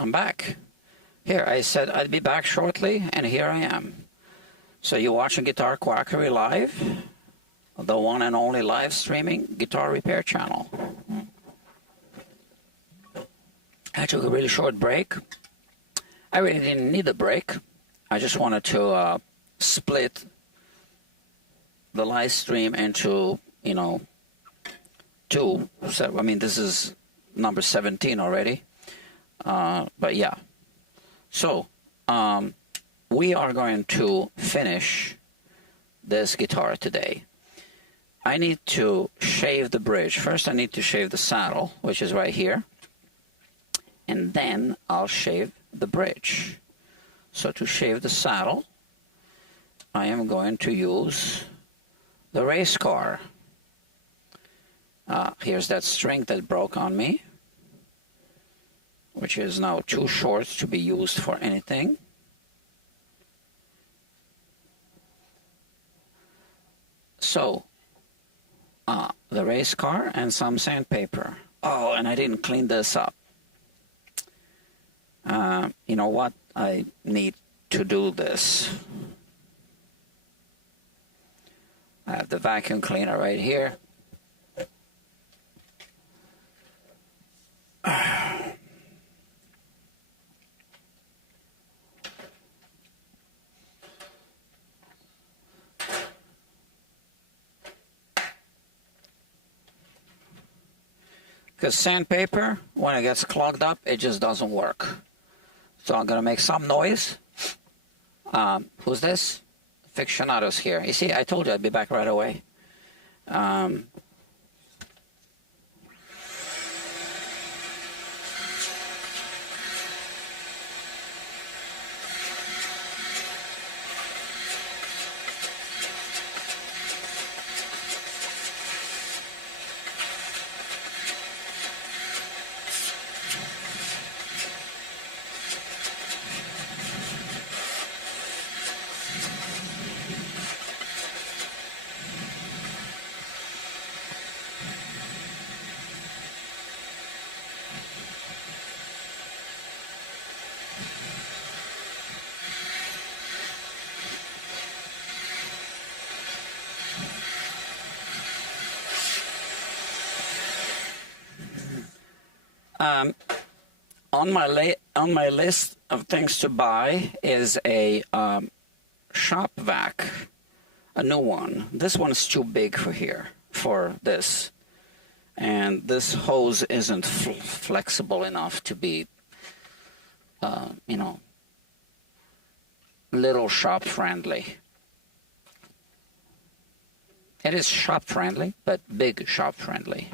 I'm back. Here, I said I'd be back shortly, and here I am. So you're watching Guitar Quackery Live, the one and only live streaming guitar repair channel. I took a really short break. I really didn't need a break. I just wanted to split the live stream into, you know, two. So, I mean, this is number 17 already. But yeah. So, we are going to finish this guitar today. I need to shave the bridge. First, I need to shave the saddle, which is right here. And then I'll shave the bridge. So to shave the saddle, I am going to use the race car. Here's that string that broke on me, which is now too short to be used for anything. So, the race car and some sandpaper. Oh, and I didn't clean this up. You know what? I need to do this. I have the vacuum cleaner right here. Because sandpaper, when it gets clogged up, it just doesn't work. So I'm going to make some noise. Who's this? Fictionados here. You see, I told you I'd be back right away. On my list of things to buy is a shop vac, a new one. This one's too big for here, for this. And this hose isn't flexible enough to be, you know, little shop friendly. It is shop friendly, but big shop friendly.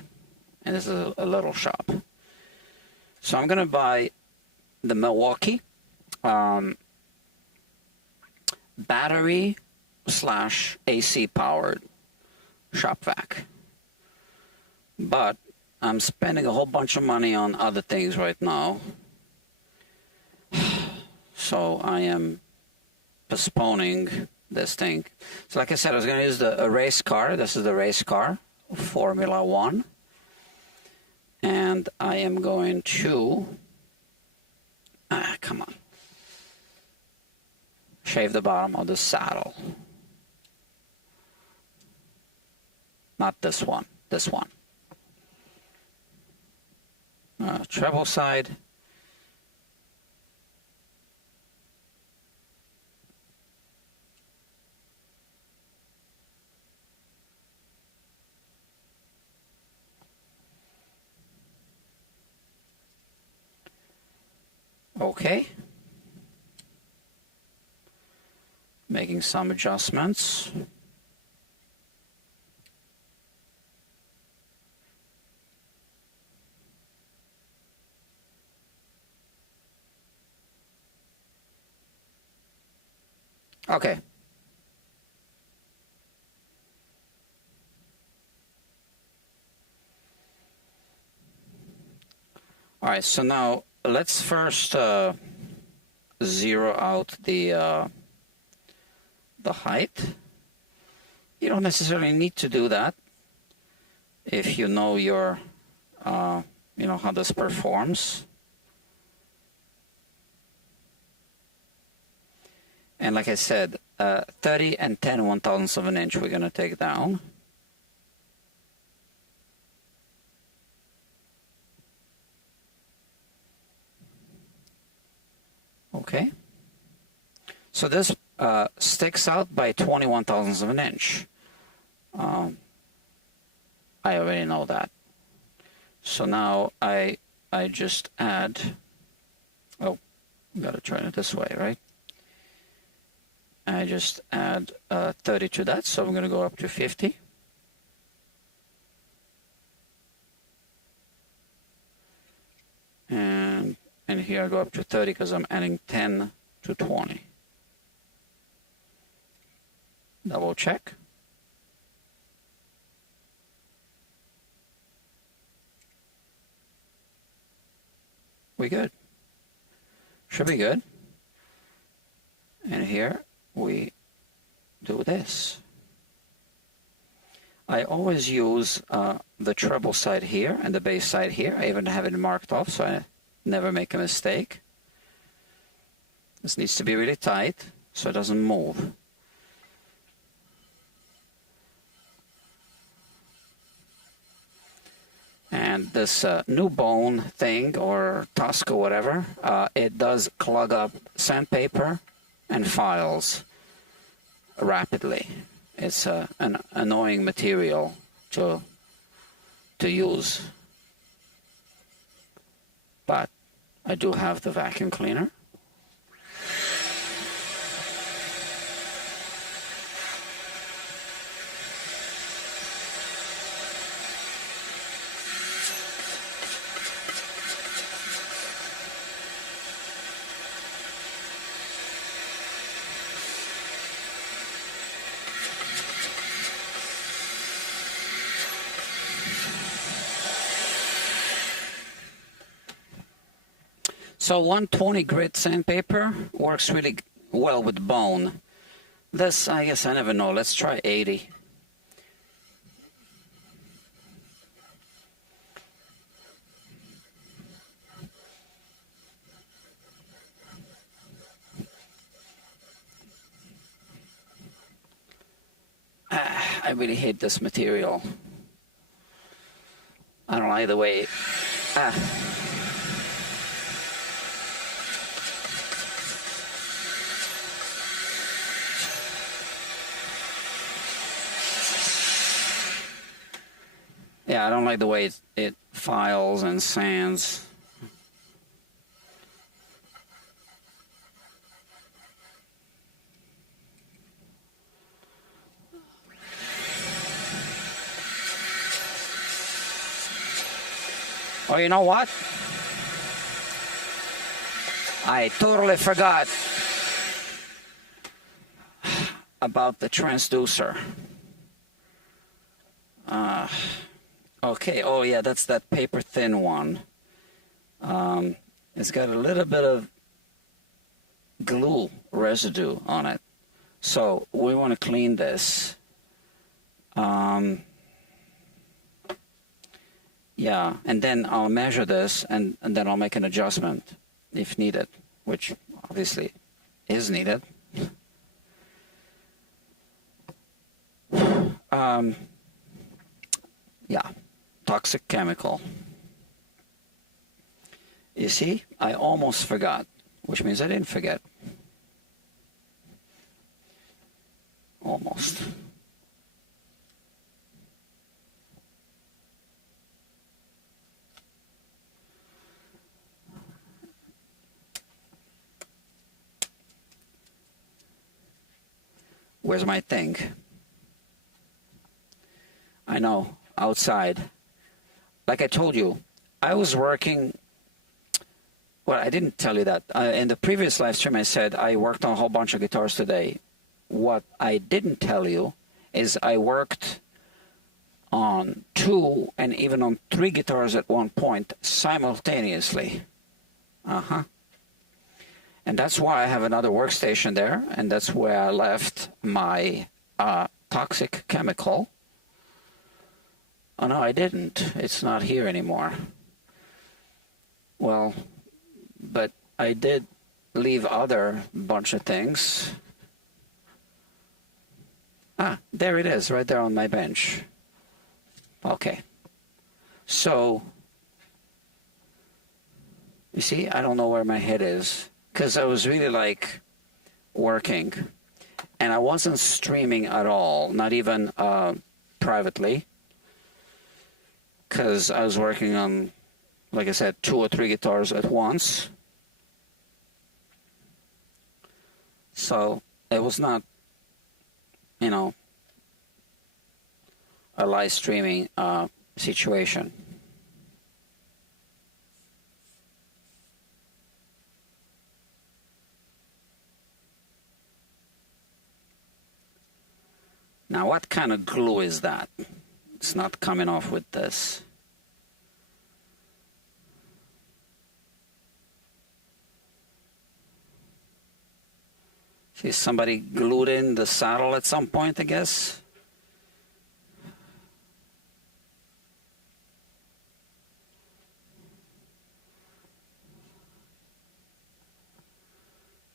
And this is a little shop. So I'm going to buy the Milwaukee battery / AC powered shop vac. But I'm spending a whole bunch of money on other things right now. So I am postponing this thing. So like I said, I was going to use a race car. This is the race car, Formula One. And I am going to, come on, shave the bottom of the saddle. Not this one, this one. Treble side. Okay. Making some adjustments. Okay. All right, so now let's first zero out the height. You don't necessarily need to do that if you know your, you know how this performs. And like I said, 30 and 10 1/1000ths of an inch we're going to take down. Okay. So this sticks out by 20 1/1000ths of an inch. I already know that. So now I just add, oh, gotta turn it this way, right? I just add 30 to that, so I'm gonna go up to 50. And here I go up to 30 because I'm adding 10 to 20. Double check. We good. Should be good. And here we do this. I always use the treble side here and the bass side here. I even have it marked off so I never make a mistake. This needs to be really tight so it doesn't move. And this new bone thing, or tusk or whatever, it does clog up sandpaper and files rapidly. It's an annoying material to use. But I do have the vacuum cleaner. So 120 grit sandpaper works really well with bone. This, I guess I never know. Let's try 80. I really hate this material. I don't like the way. Yeah, I don't like the way it files and sands. Oh, you know what? I totally forgot about the transducer. Okay, oh yeah, that's that paper thin one. It's got a little bit of glue residue on it. So we want to clean this. Yeah, and then I'll measure this and then I'll make an adjustment if needed, which obviously is needed. Yeah, toxic chemical. You see, I almost forgot, which means I didn't forget. Almost. Where's my thing? I know, outside. Like I told you, I was working. Well, I didn't tell you that. In the previous live stream, I said I worked on a whole bunch of guitars today. What I didn't tell you is I worked on 2 and even on 3 guitars at one point simultaneously. And that's why I have another workstation there, and that's where I left my toxic chemical. Oh no, I didn't. It's not here anymore. Well, but I did leave other bunch of things. Ah, there it is, right there on my bench. Okay. So, you see, I don't know where my head is, because I was really like working, and I wasn't streaming at all, not even privately, because I was working on, like I said, 2 or 3 guitars at once. So it was not, you know, a live streaming situation. Now, what kind of glue is that? It's not coming off with this. See, somebody glued in the saddle at some point, I guess.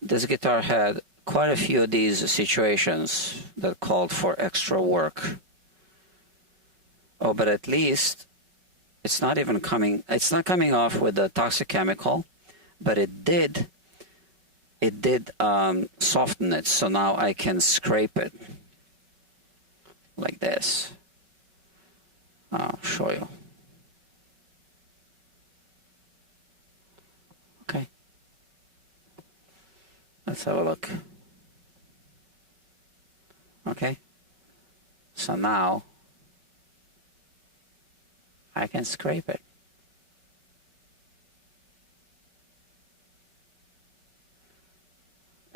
This guitar had quite a few of these situations that called for extra work. Oh, but at least it's not even coming, it's not coming off with the toxic chemical, but it did soften it, so now I can scrape it like this. I'll show you. Okay. Let's have a look. Okay. So now I can scrape it.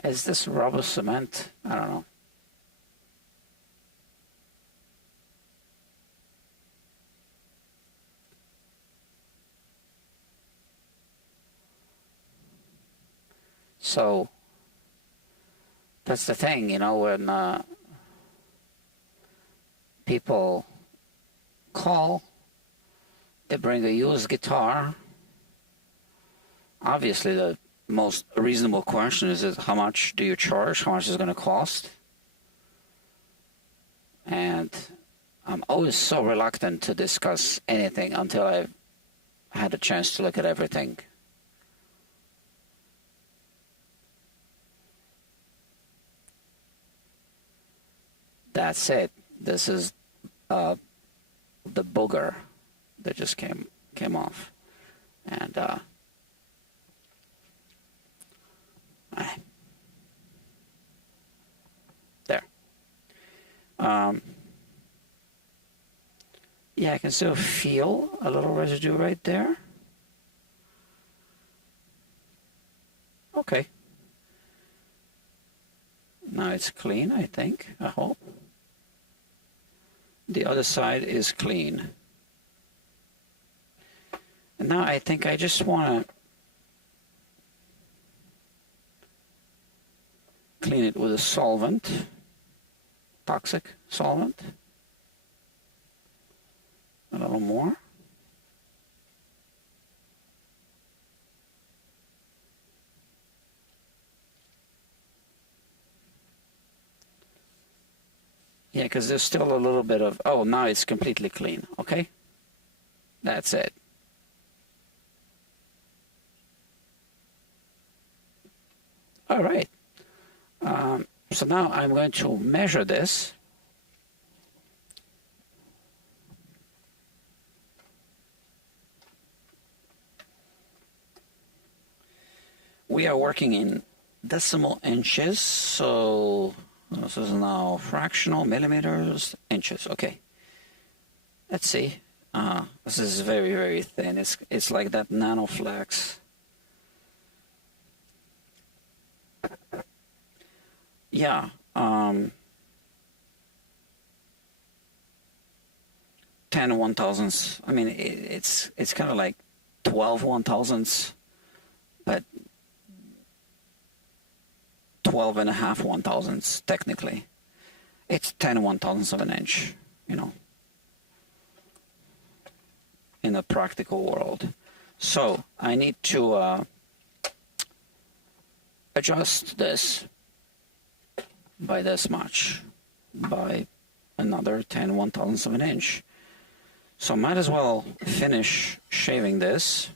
Is this rubber cement? I don't know. So that's the thing, you know, when people call, they bring a used guitar. Obviously, the most reasonable question is how much do you charge? How much is it going to cost? And I'm always so reluctant to discuss anything until I've had a chance to look at everything. That's it. This is the booger that just came off, and there. Yeah, I can still feel a little residue right there. Okay. Now it's clean, I think. I hope. The other side is clean. And now I think I just want to clean it with a solvent, toxic solvent. A little more. Yeah, because there's still a little bit of, oh, now it's completely clean, okay? That's it. All right. So now I'm going to measure this. We are working in decimal inches, so this is now fractional, millimeters, inches. Okay. Let's see. This is very, very thin. It's like that nanoflex. Yeah. 10 1,000ths. I mean, it's kind of like 12 1,000ths, but 12 and a half 1,000ths technically. It's 10 1,000ths of an inch, you know, in a practical world. So I need to adjust this by this much. by another 10/1000ths of an inch. So might as well finish shaving this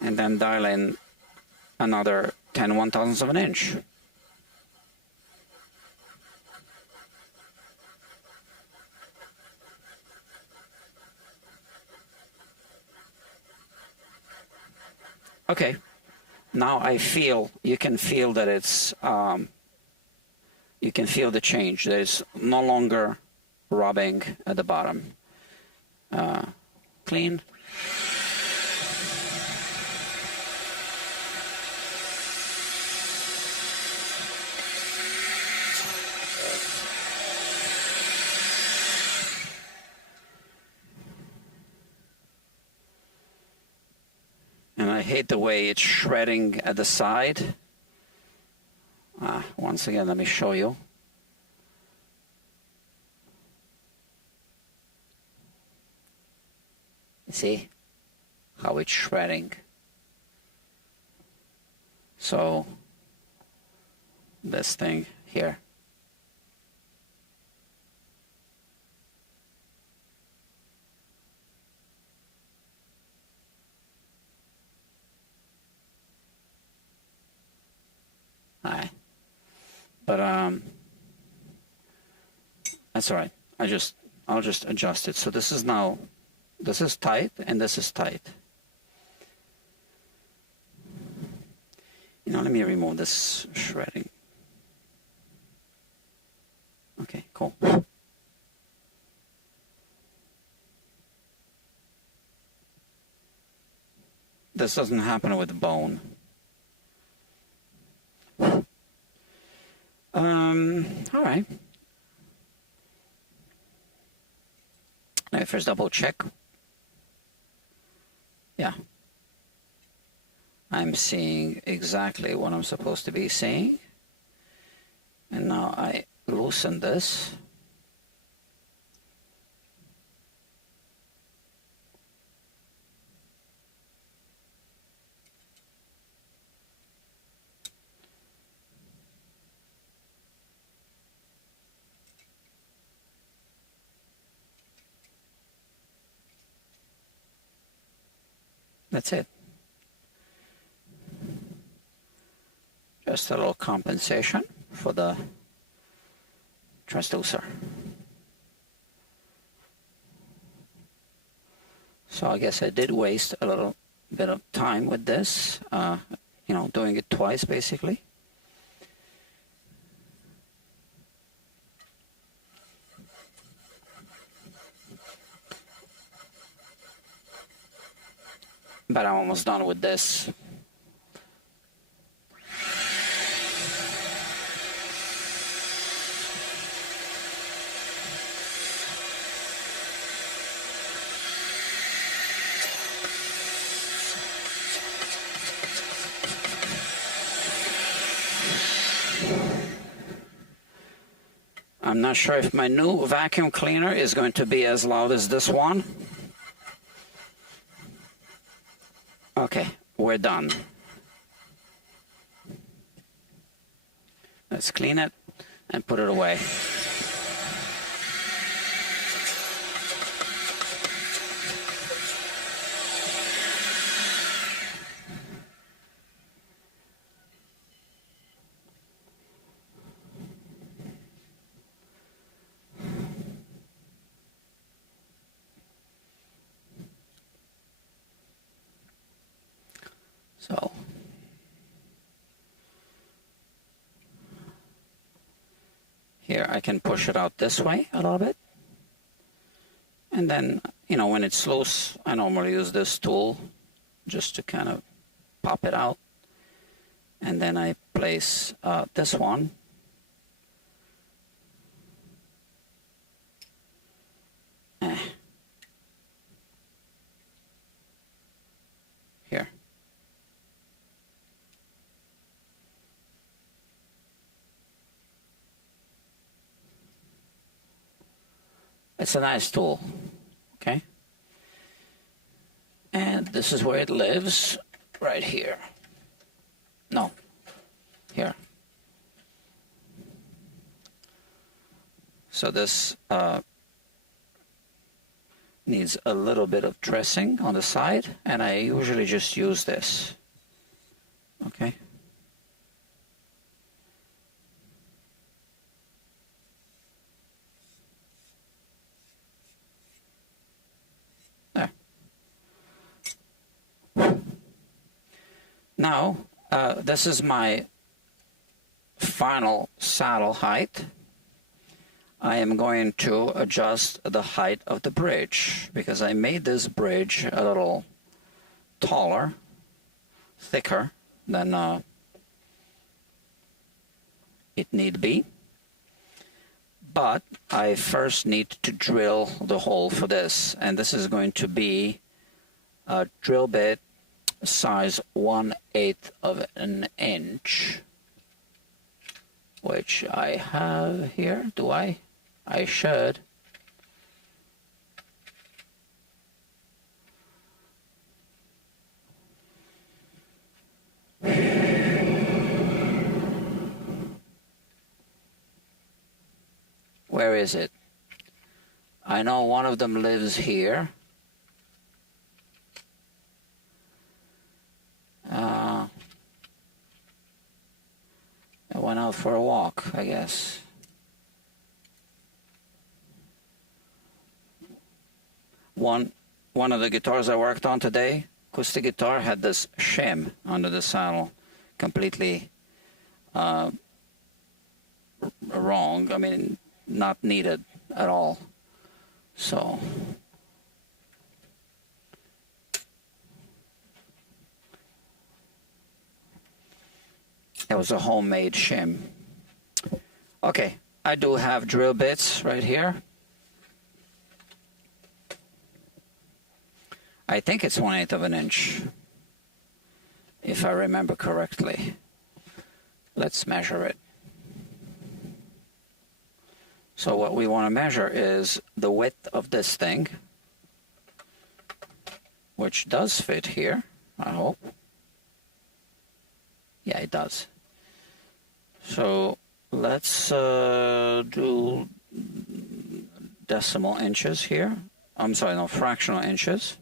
and then dial in another 10/1000ths of an inch. Okay, now you can feel that it's, you can feel the change. There's no longer rubbing at the bottom. Clean. And I hate the way it's shredding at the side. Once again, let me show you. See how it's shredding. So this thing here. Hi. But that's all right. I'll just adjust it. So this is tight and this is tight. Let me remove this shredding. Okay, cool. This doesn't happen with bone. All right. Let me first double check. Yeah. I'm seeing exactly what I'm supposed to be seeing. And now I loosen this. That's it. Just a little compensation for the transducer. So I guess I did waste a little bit of time with this, doing it twice basically. But I'm almost done with this. I'm not sure if my new vacuum cleaner is going to be as loud as this one. Okay, we're done. Let's clean it and put it away. So here I can push it out this way a little bit. And then, when it's loose, I normally use this tool just to kind of pop it out. And then I place this one. Here. It's a nice tool, okay? And this is where it lives, right here. No, here. So this needs a little bit of dressing on the side, and I usually just use this. Okay. There. Now, this is my final saddle height. I am going to adjust the height of the bridge because I made this bridge a little taller, thicker than it need be. But I first need to drill the hole for this, and this is going to be a drill bit size 1/8 of an inch, which I have here. Do I? I should. Where is it? I know one of them lives here. I went out for a walk, I guess. One of the guitars I worked on today, acoustic guitar, had this shim under the saddle, completely wrong. I mean, not needed at all. So it was a homemade shim. Okay, I do have drill bits right here. I think it's 1/8 of an inch, if I remember correctly. Let's measure it. So what we want to measure is the width of this thing, which does fit here, I hope. Yeah, it does. So let's do decimal inches here. I'm sorry, no, fractional inches.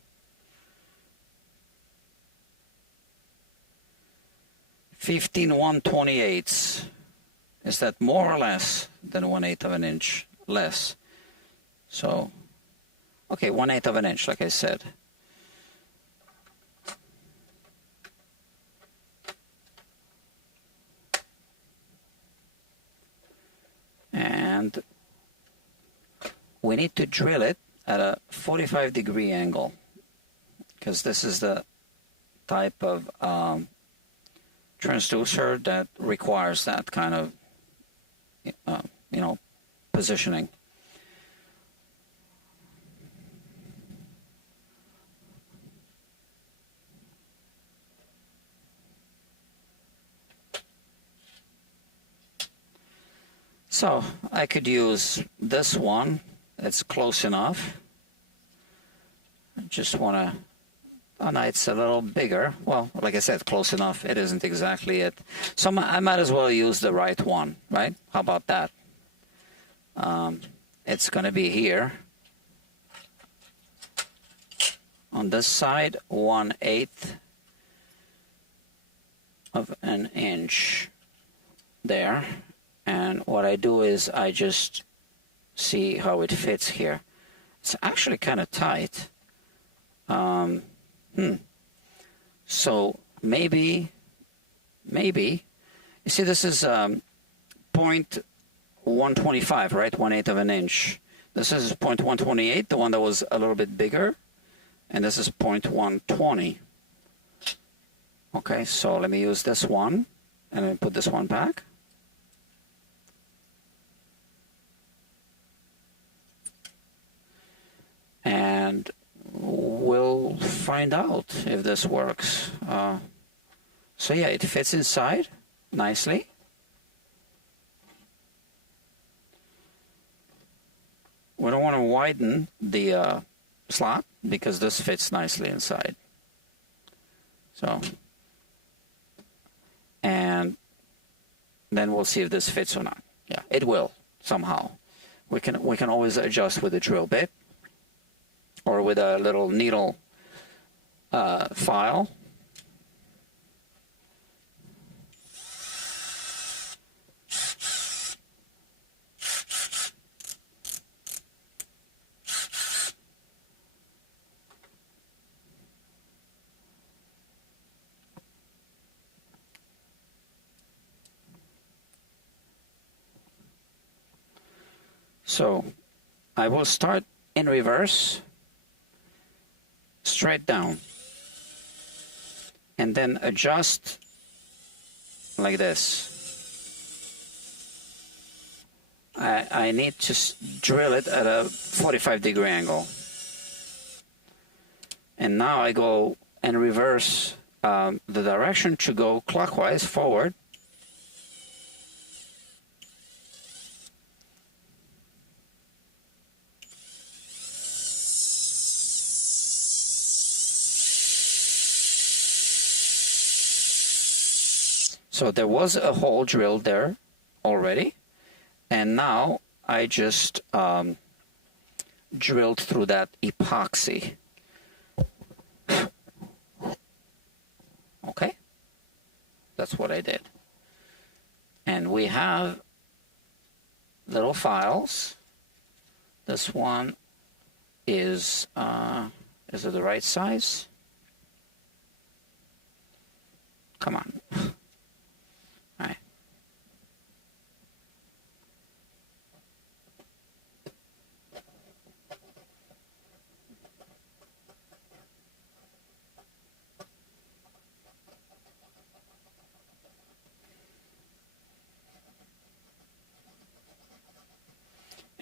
15/128. Is that more or less than 1/8 of an inch? Less. So, okay, 1/8 of an inch, like I said. And we need to drill it at a 45-degree angle, because this is the type of transducer that requires that kind of positioning. So I could use this one. It's close enough. I just want to, oh no, it's a little bigger. Well, like I said, close enough. It isn't exactly it. So I might as well use the right one, right? How about that? It's going to be here. On this side, 1/8 of an inch there. And what I do is I just see how it fits here. It's actually kind of tight. So maybe, you see this is 0.125, right? 1/8 of an inch. This is 0.128, the one that was a little bit bigger. And this is 0.120. Okay, so let me use this one. And then put this one back. And we'll find out if this works. So yeah, it fits inside nicely. We don't want to widen the slot because this fits nicely inside. So, and then we'll see if this fits or not. Yeah, it will somehow. we can always adjust with a drill bit or with a little needle file. So I will start in reverse, straight down, and then adjust like this. I need to drill it at a 45-degree angle. And now I go and reverse the direction to go clockwise forward. So there was a hole drilled there already, and now I just drilled through that epoxy. Okay, that's what I did. And we have little files. This one is it the right size? Come on.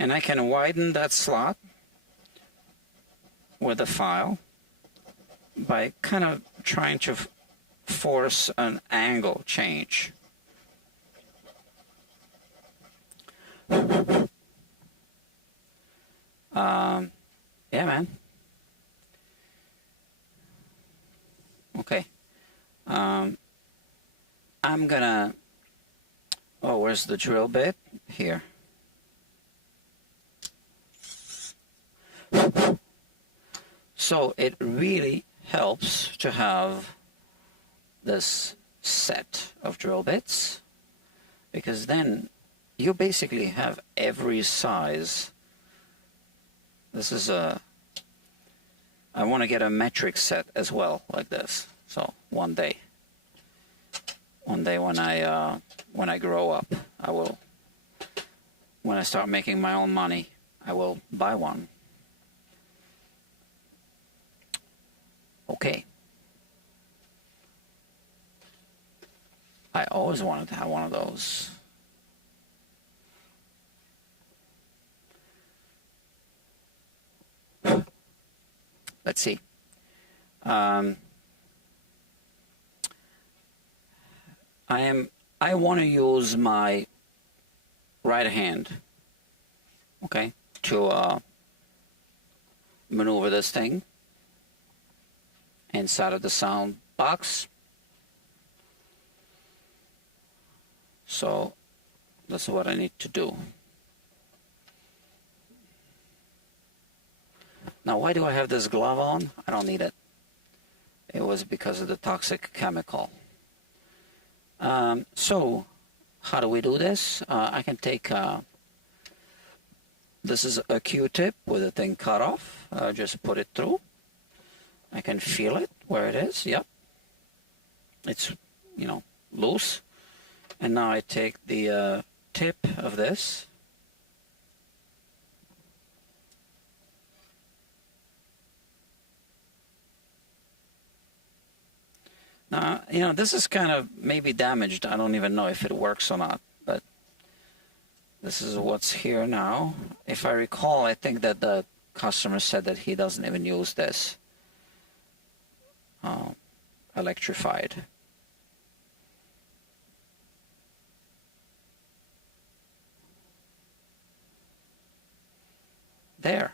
And I can widen that slot with a file by kind of trying to force an angle change. Yeah, man. Okay. I'm gonna... Oh, where's the drill bit? Here. So it really helps to have this set of drill bits, because then you basically have every size. This is I want to get a metric set as well, like this. So one day when I grow up, when I start making my own money, I will buy one. Okay. I always wanted to have one of those. Let's see. I want to use my right hand, okay, to maneuver this thing inside of the sound box. So that's what I need to do. Now, why do I have this glove on? I don't need it. It was because of the toxic chemical. So how do we do this? I can take, this is a Q-tip with the thing cut off. Just put it through. I can feel it where it is. Yep. It's, loose. And now I take the tip of this. Now, this is kind of maybe damaged. I don't even know if it works or not, but this is what's here now. If I recall, I think that the customer said that he doesn't even use this electrified. There.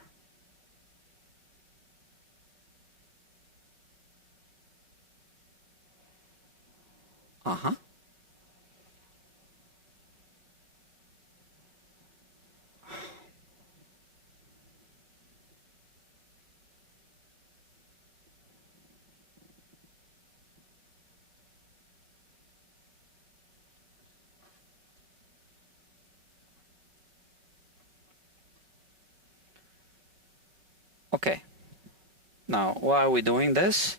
Uh-huh. Okay, now why are we doing this?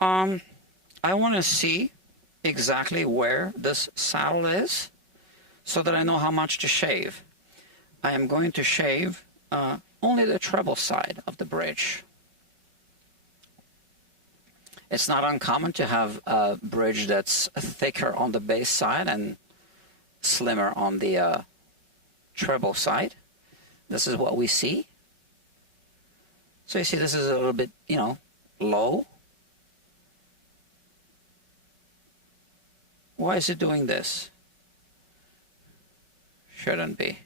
I want to see exactly where this saddle is so that I know how much to shave. I am going to shave only the treble side of the bridge. It's not uncommon to have a bridge that's thicker on the bass side and slimmer on the treble side. This is what we see. So you see this is a little bit, you know, low. Why is it doing this? Shouldn't be.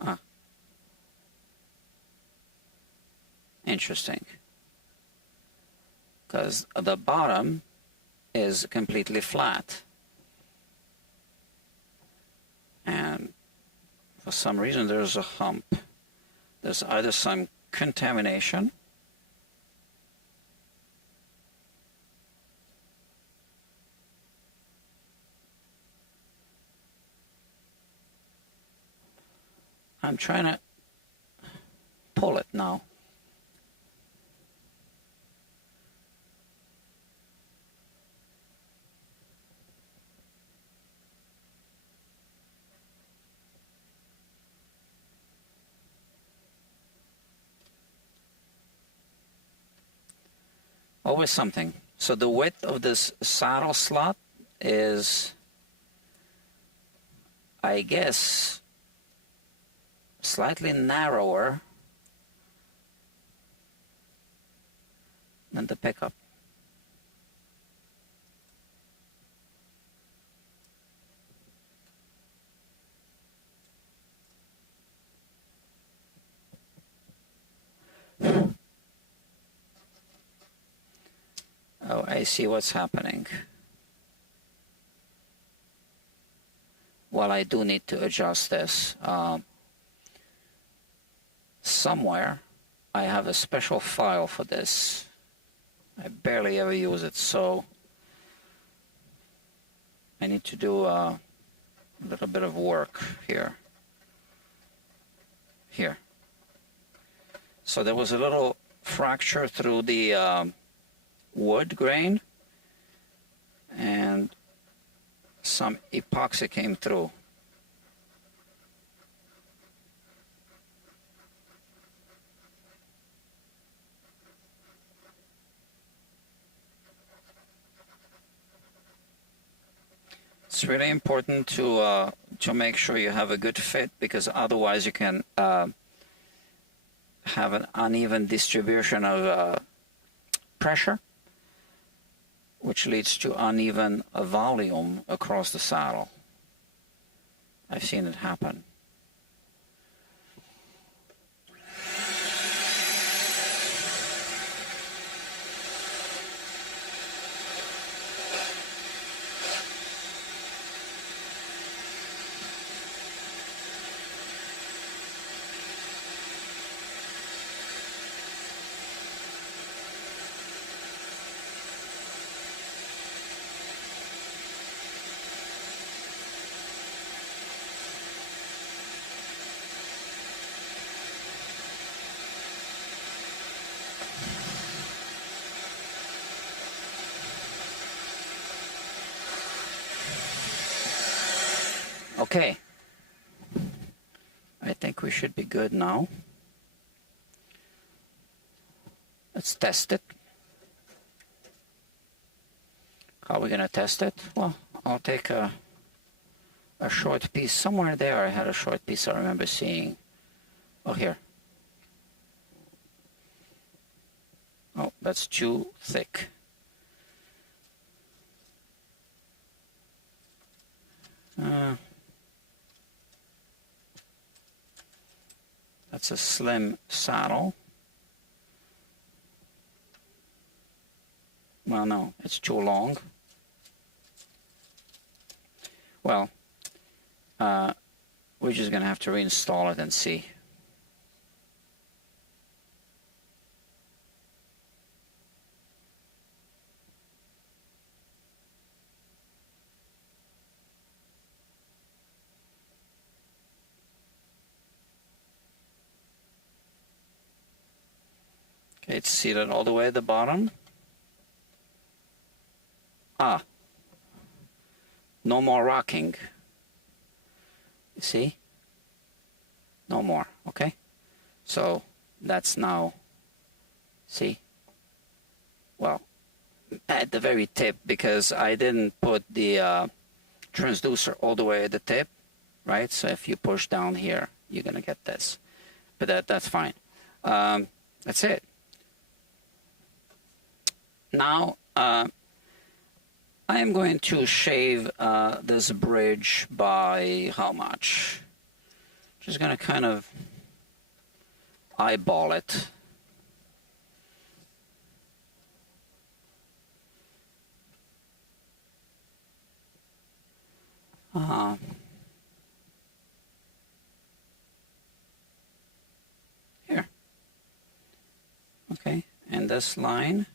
Ah. Interesting. Because the bottom is completely flat. And for some reason there's a hump. There's either some contamination I'm trying to pull it now. Always something. So the width of this saddle slot is, I guess, slightly narrower than the pickup. Oh, I see what's happening. Well, I do need to adjust this. Somewhere I have a special file for this. I barely ever use it, so I need to do a little bit of work here. Here. So there was a little fracture through the wood grain, and some epoxy came through. It's really important to make sure you have a good fit, because otherwise you can have an uneven distribution of pressure, which leads to uneven volume across the saddle. I've seen it happen. Okay, I think we should be good now. Let's test it. How are we gonna test it? Well, I'll take a short piece. Somewhere there I had a short piece I remember seeing. Oh, here. Oh, that's too thick. That's a slim saddle. Well, no, it's too long. Well, we're just gonna have to reinstall it and see. Okay, it's seated all the way at the bottom. Ah, no more rocking. You see? No more, okay? So that's now, see? Well, at the very tip, because I didn't put the transducer all the way at the tip, right? So if you push down here, you're gonna get this. But that's fine. That's it. Now, I am going to shave this bridge by how much? Just gonna kind of eyeball it. Here. Okay, and this line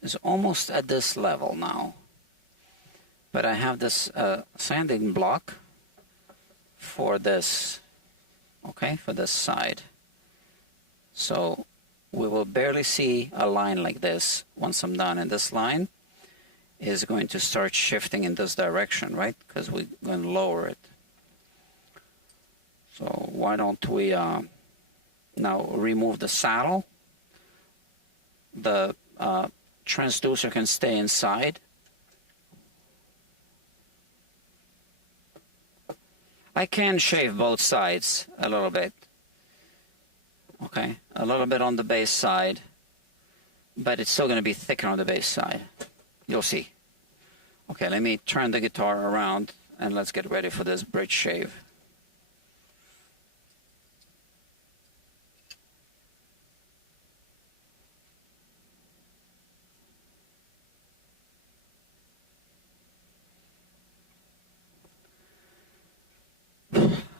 is almost at this level now. But I have this sanding block for this, okay, for this side. So we will barely see a line like this once I'm done, and this line is going to start shifting in this direction, right? Because we're going to lower it. So why don't we now remove the saddle? The transducer can stay inside. I can shave both sides a little bit. Okay, a little bit on the base side, but it's still going to be thicker on the base side. You'll see. Okay, let me turn the guitar around and let's get ready for this bridge shave.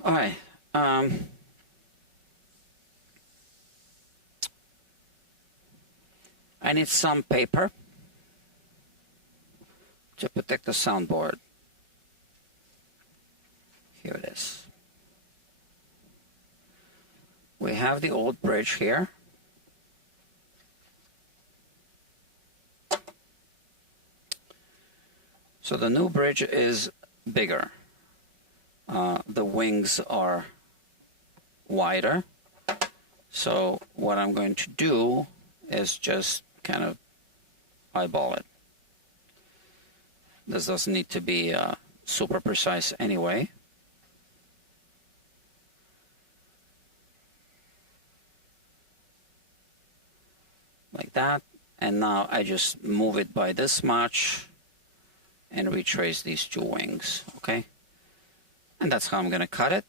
All right. I need some paper to protect the soundboard. Here it is. We have the old bridge here. So the new bridge is bigger. The wings are wider. So what I'm going to do is just kind of eyeball it. This doesn't need to be super precise anyway. Like that. And now I just move it by this much and retrace these two wings, okay? And that's how I'm going to cut it.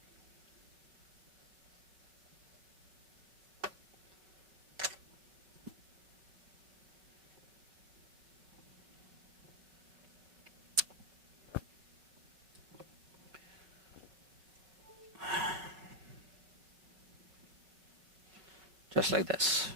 Just like this.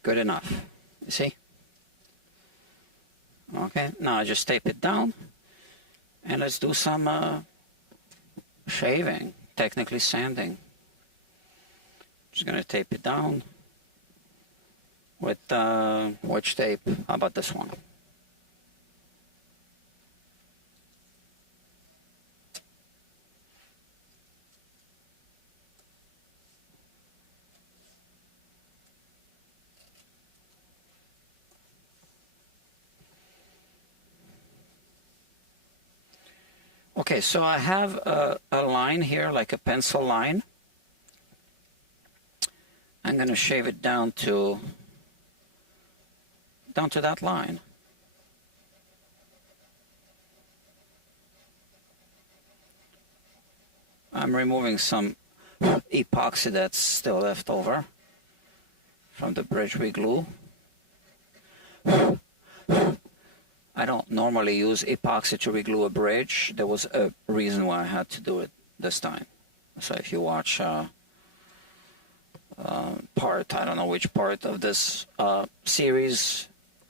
Good enough, you see? Okay, now I just tape it down and let's do some shaving, technically sanding. Just gonna tape it down with which tape? How about this one? Okay, so I have a line here, like a pencil line. I'm going to shave it down to that line. I'm removing some epoxy that's still left over from the bridge glue. I don't normally use epoxy to reglue a bridge. There was a reason why I had to do it this time. So if you watch part, I don't know which part of this series,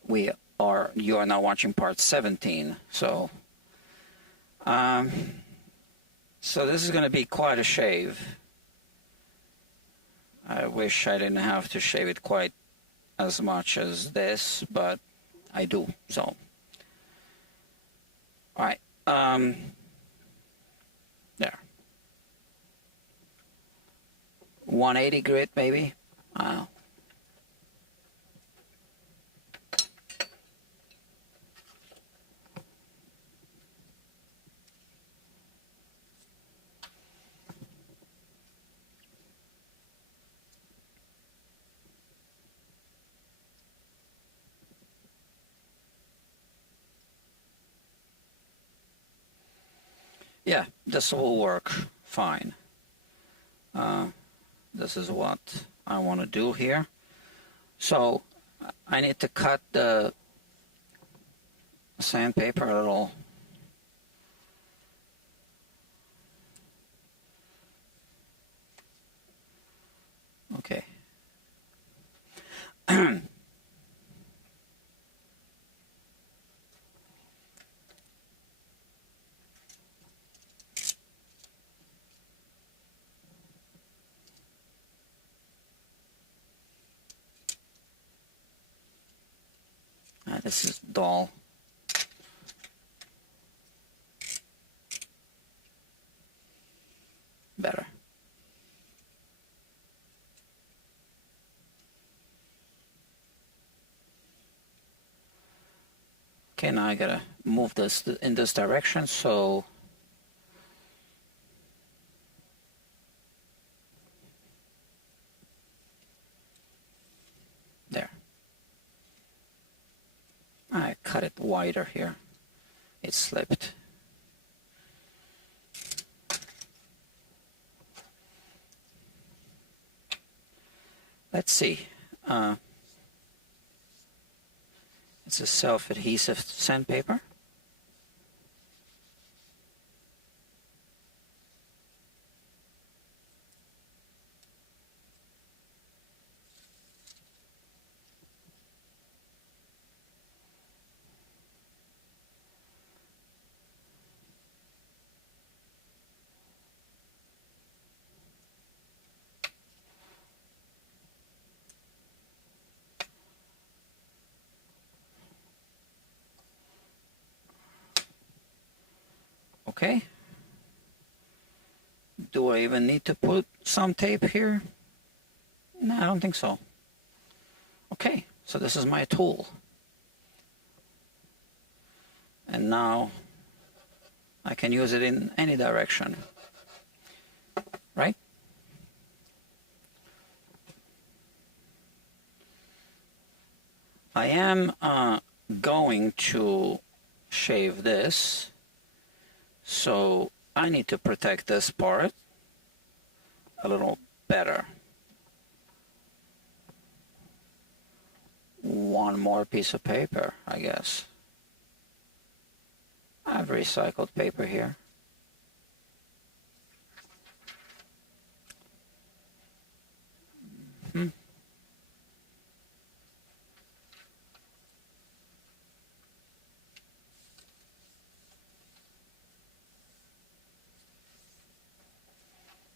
you are now watching part 17. So so this is going to be quite a shave. I wish I didn't have to shave it quite as much as this, but I do. So all right, there. 180 grit, maybe. I don't know. Yeah, this will work fine. This is what I want to do here. So I need to cut the sandpaper a little. Okay. This is dull. Better. Okay, now I gotta move this in this direction, so there. I cut it wider here. It slipped. Let's see. It's a self-adhesive sandpaper. Okay. Do I even need to put some tape here? No, I don't think so. Okay, so this is my tool. And now I can use it in any direction, right? I am going to shave this, so I need to protect this part a little better. One more piece of paper, I guess. I have recycled paper here.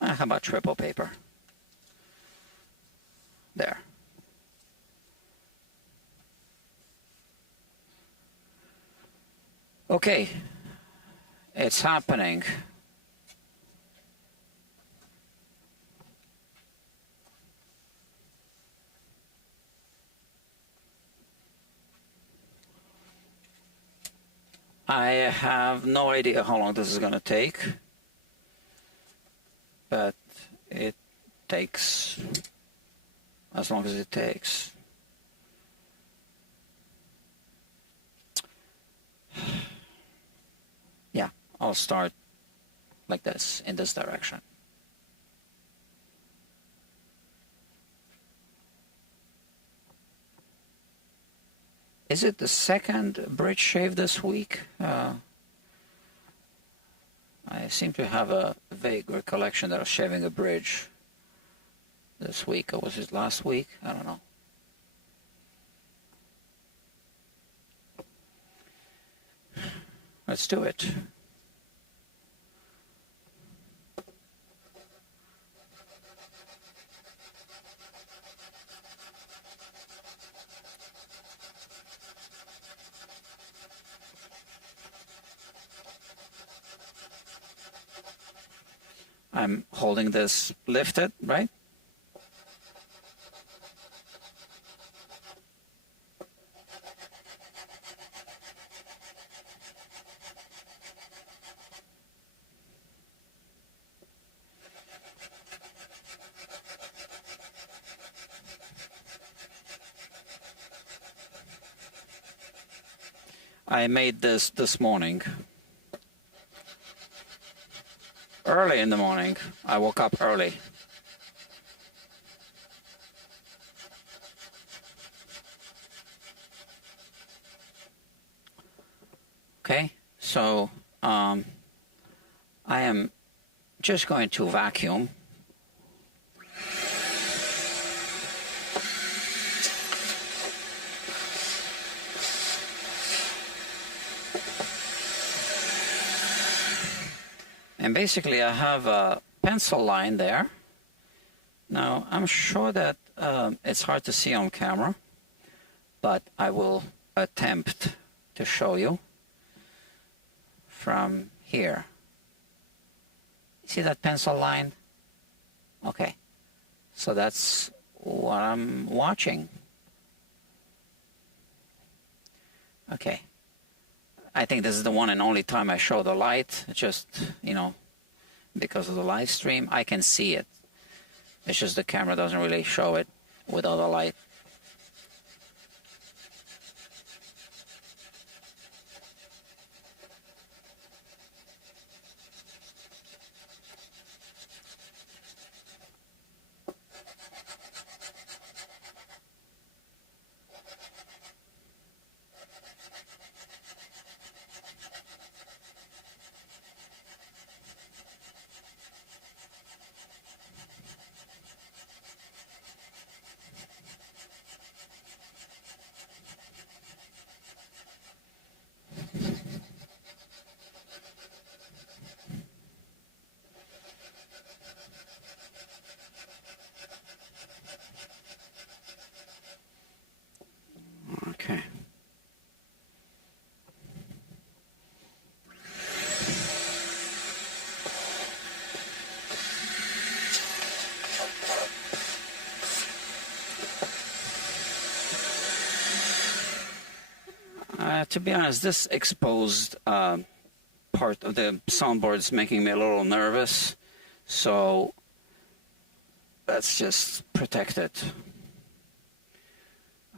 How about triple paper? There. Okay, it's happening. I have no idea how long this is going to take, but it takes as long as it takes. Yeah, I'll start like this, in this direction. Is it the second bridge shave this week? I seem to have a vague recollection that I was shaving a bridge this week, or was it last week? I don't know. Let's do it. I'm holding this lifted, right? I made this morning. Early in the morning. I woke up early. Okay, so I am just going to vacuum. And basically I have a pencil line there. Now I'm sure that it's hard to see on camera, but I will attempt to show you from here. See that pencil line? Okay, so that's what I'm watching. Okay. I think this is the one and only time I show the light, just, you know, because of the live stream. I can see it. It's just the camera doesn't really show it without the light. Okay. To be honest, this exposed part of the soundboard is making me a little nervous, so let's just protect it.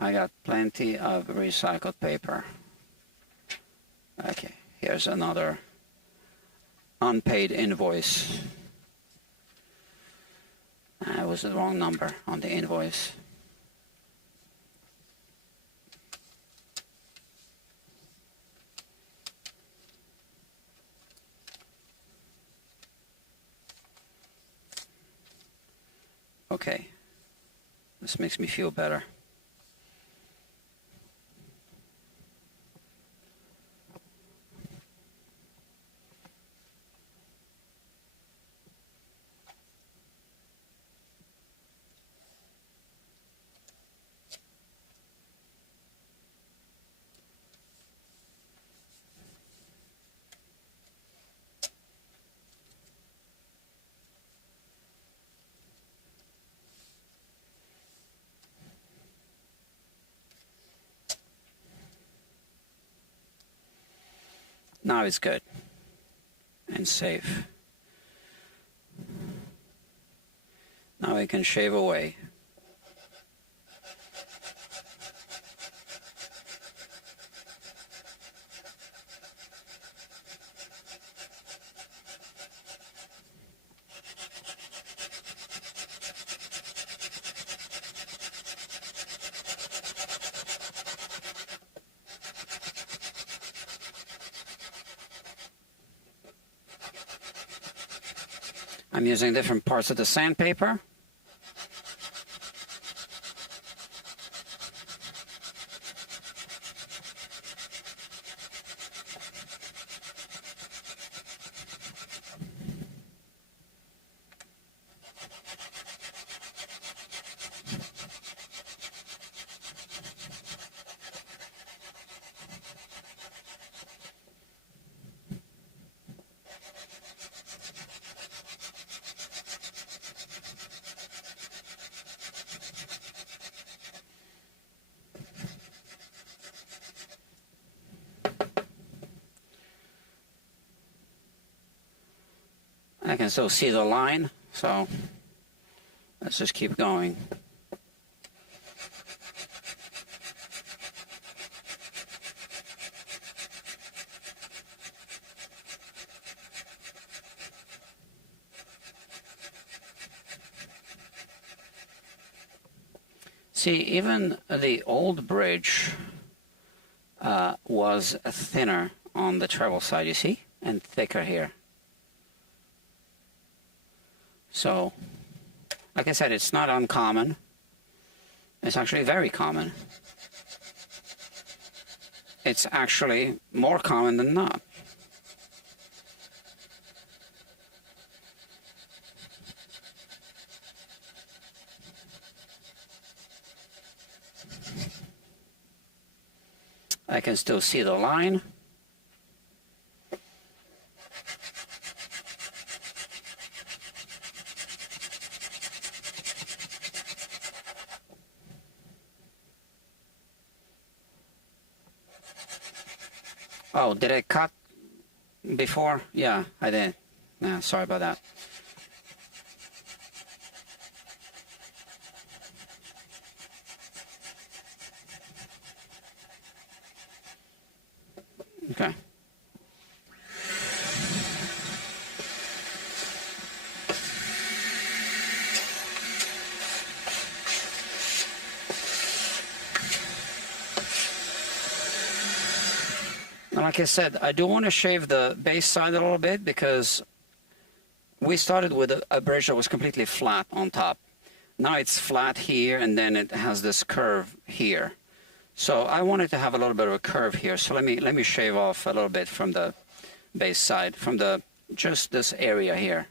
I got plenty of recycled paper. Okay, here's another unpaid invoice. It was the wrong number on the invoice. Okay, this makes me feel better. Now it's good and safe. Now we can shave away. I'm using different parts of the sandpaper. I can still see the line, so let's just keep going. See, even the old bridge was thinner on the treble side, you see, and thicker here. So, like I said, it's not uncommon. It's actually very common. It's actually more common than not. I can still see the line. Oh, did I cut before? Yeah, I did. Yeah, sorry about that. Okay. Like I said, I do want to shave the bass side a little bit because we started with a bridge that was completely flat on top. Now it's flat here and then it has this curve here. So I wanted to have a little bit of a curve here. So let me shave off a little bit from the bass side, from the just this area here.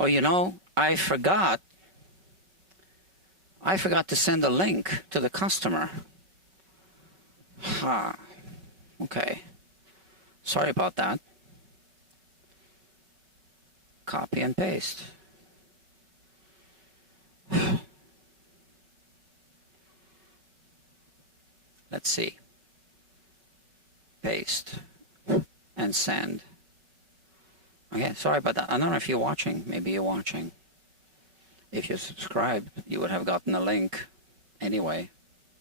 Oh, you know, I forgot to send a link to the customer. Okay. Sorry about that. Copy and paste. Let's see. Paste and send. Okay, sorry about that. I don't know if you're watching. Maybe you're watching. If you subscribed, you would have gotten a link anyway.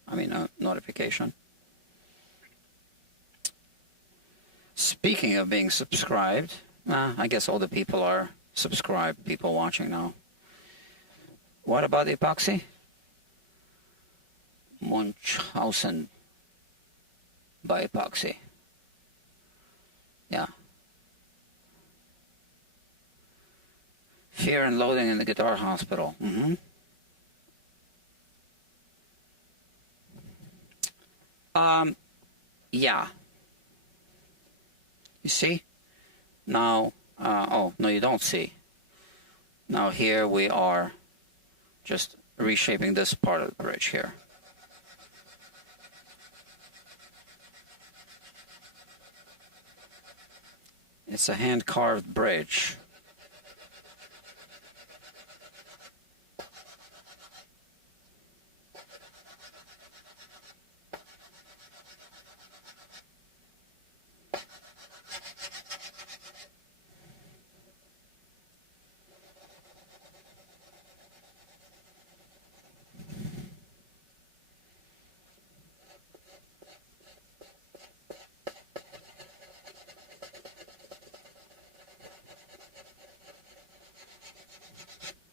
I mean, a notification. Speaking of being subscribed, I guess all the people are subscribed, people watching now. What about the epoxy? Munchhausen by epoxy. Yeah. Fear and Loathing in the Guitar Hospital. Yeah. You see? Now, oh, no, you don't see. Now here we are just reshaping this part of the bridge here. It's a hand-carved bridge.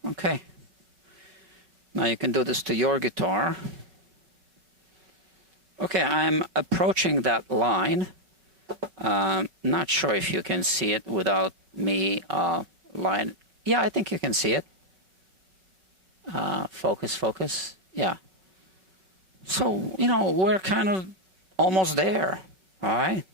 Okay. Now you can do this to your guitar. Okay, I'm approaching that line. Not sure if you can see it without me line. Yeah, I think you can see it. Focus, focus. Yeah. So, you know, we're kind of almost there. All right.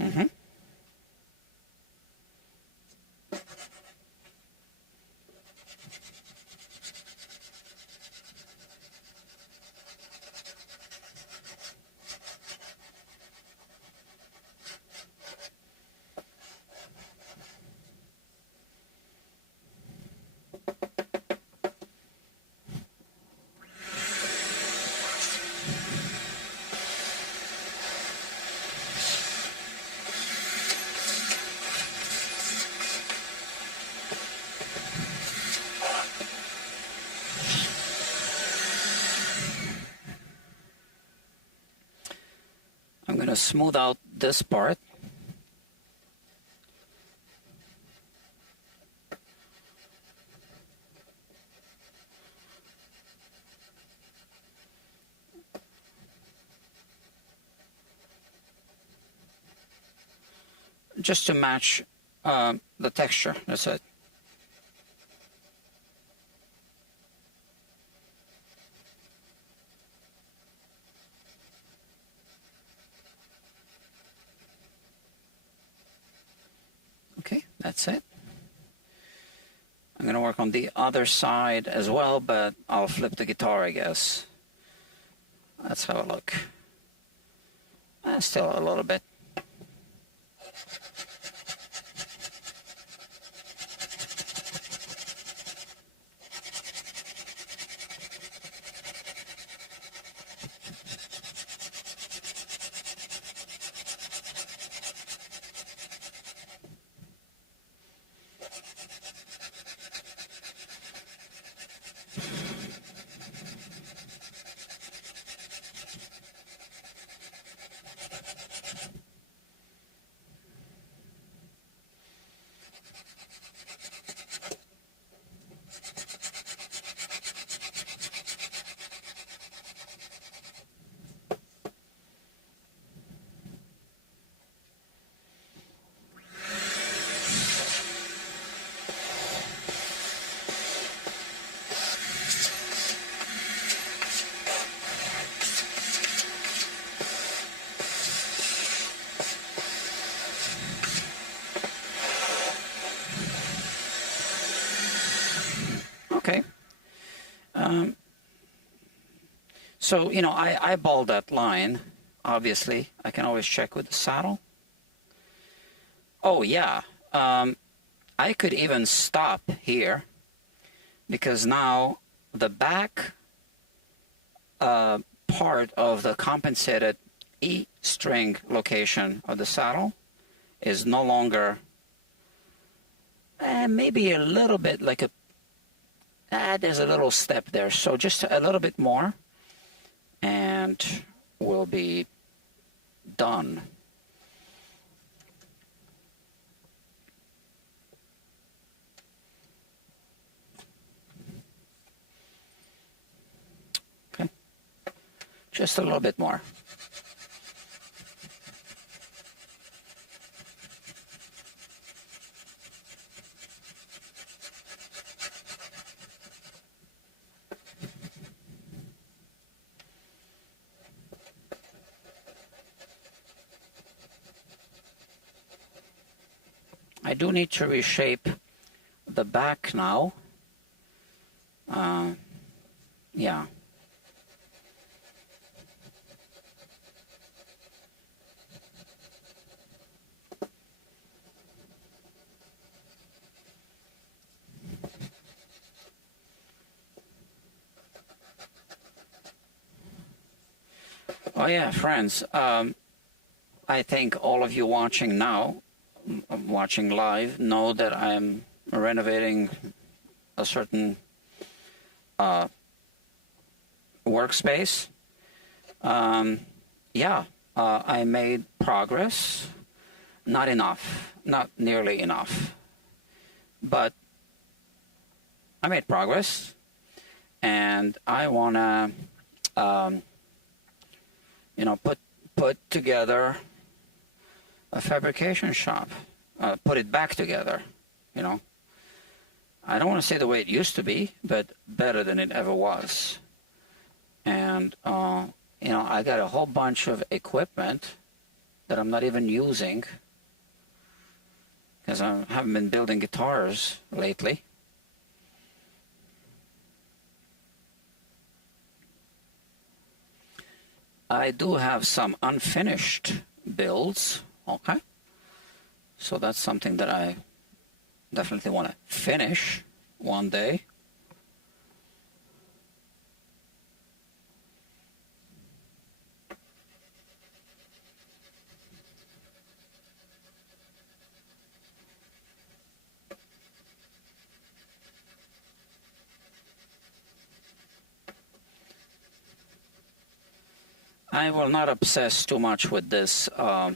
Mm-hmm. I'm going to smooth out this part. Just to match the texture, that's it. Okay, that's it. I'm going to work on the other side as well, but I'll flip the guitar, I guess. Let's have a look. Still a little bit. Okay. So, you know, I eyeballed that line, obviously. I can always check with the saddle. Oh, yeah. I could even stop here because now the back part of the compensated E string location of the saddle is no longer maybe a little bit like a there's a little step there, so just a little bit more and we'll be done. Okay, just a little bit more. I do need to reshape the back now. Yeah. Oh yeah, friends, I think all of you watching now, watching live, know that I'm renovating a certain workspace. Yeah, I made progress. Not enough, not nearly enough, but I made progress, and I wanna, you know, put together a fabrication shop, put it back together, you know. I don't want to say the way it used to be, but better than it ever was. And, you know, I got a whole bunch of equipment that I'm not even using because I haven't been building guitars lately. I do have some unfinished builds, okay? So that's something that I definitely want to finish one day. I will not obsess too much with this part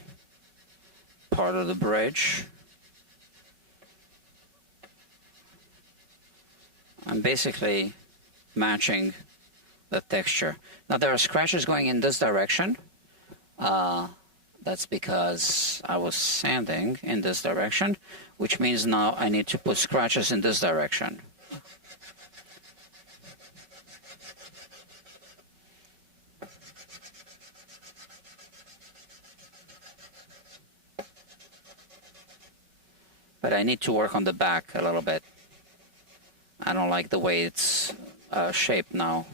of the bridge. I'm basically matching the texture. Now there are scratches going in this direction. That's because I was sanding in this direction, which means now I need to put scratches in this direction. But I need to work on the back a little bit. I don't like the way it's shaped now.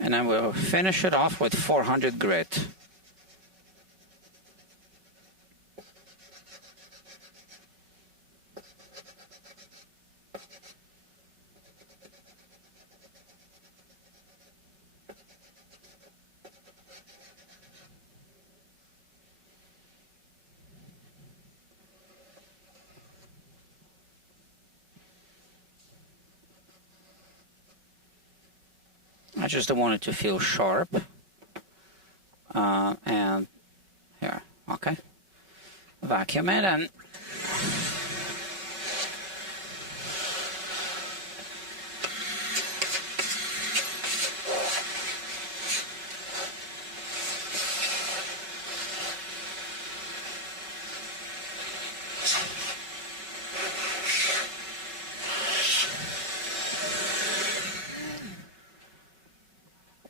And I will finish it off with 400 grit. I just don't want it to feel sharp. And here, okay. Vacuum it and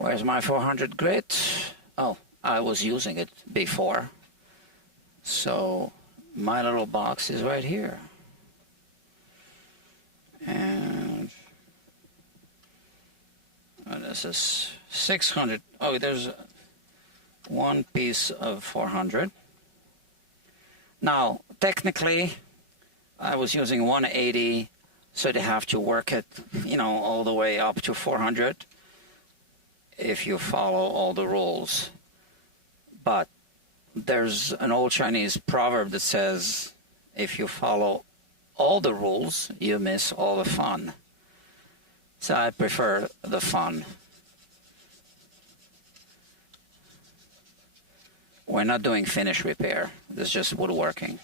where's my 400 grit? Oh, I was using it before. So my little box is right here. And this is 600. Oh, there's one piece of 400. Now, technically, I was using 180, so they have to work it, you know, all the way up to 400 if you follow all the rules. But there's an old Chinese proverb that says, if you follow all the rules, you miss all the fun. So I prefer the fun. We're not doing finish repair. This is just woodworking.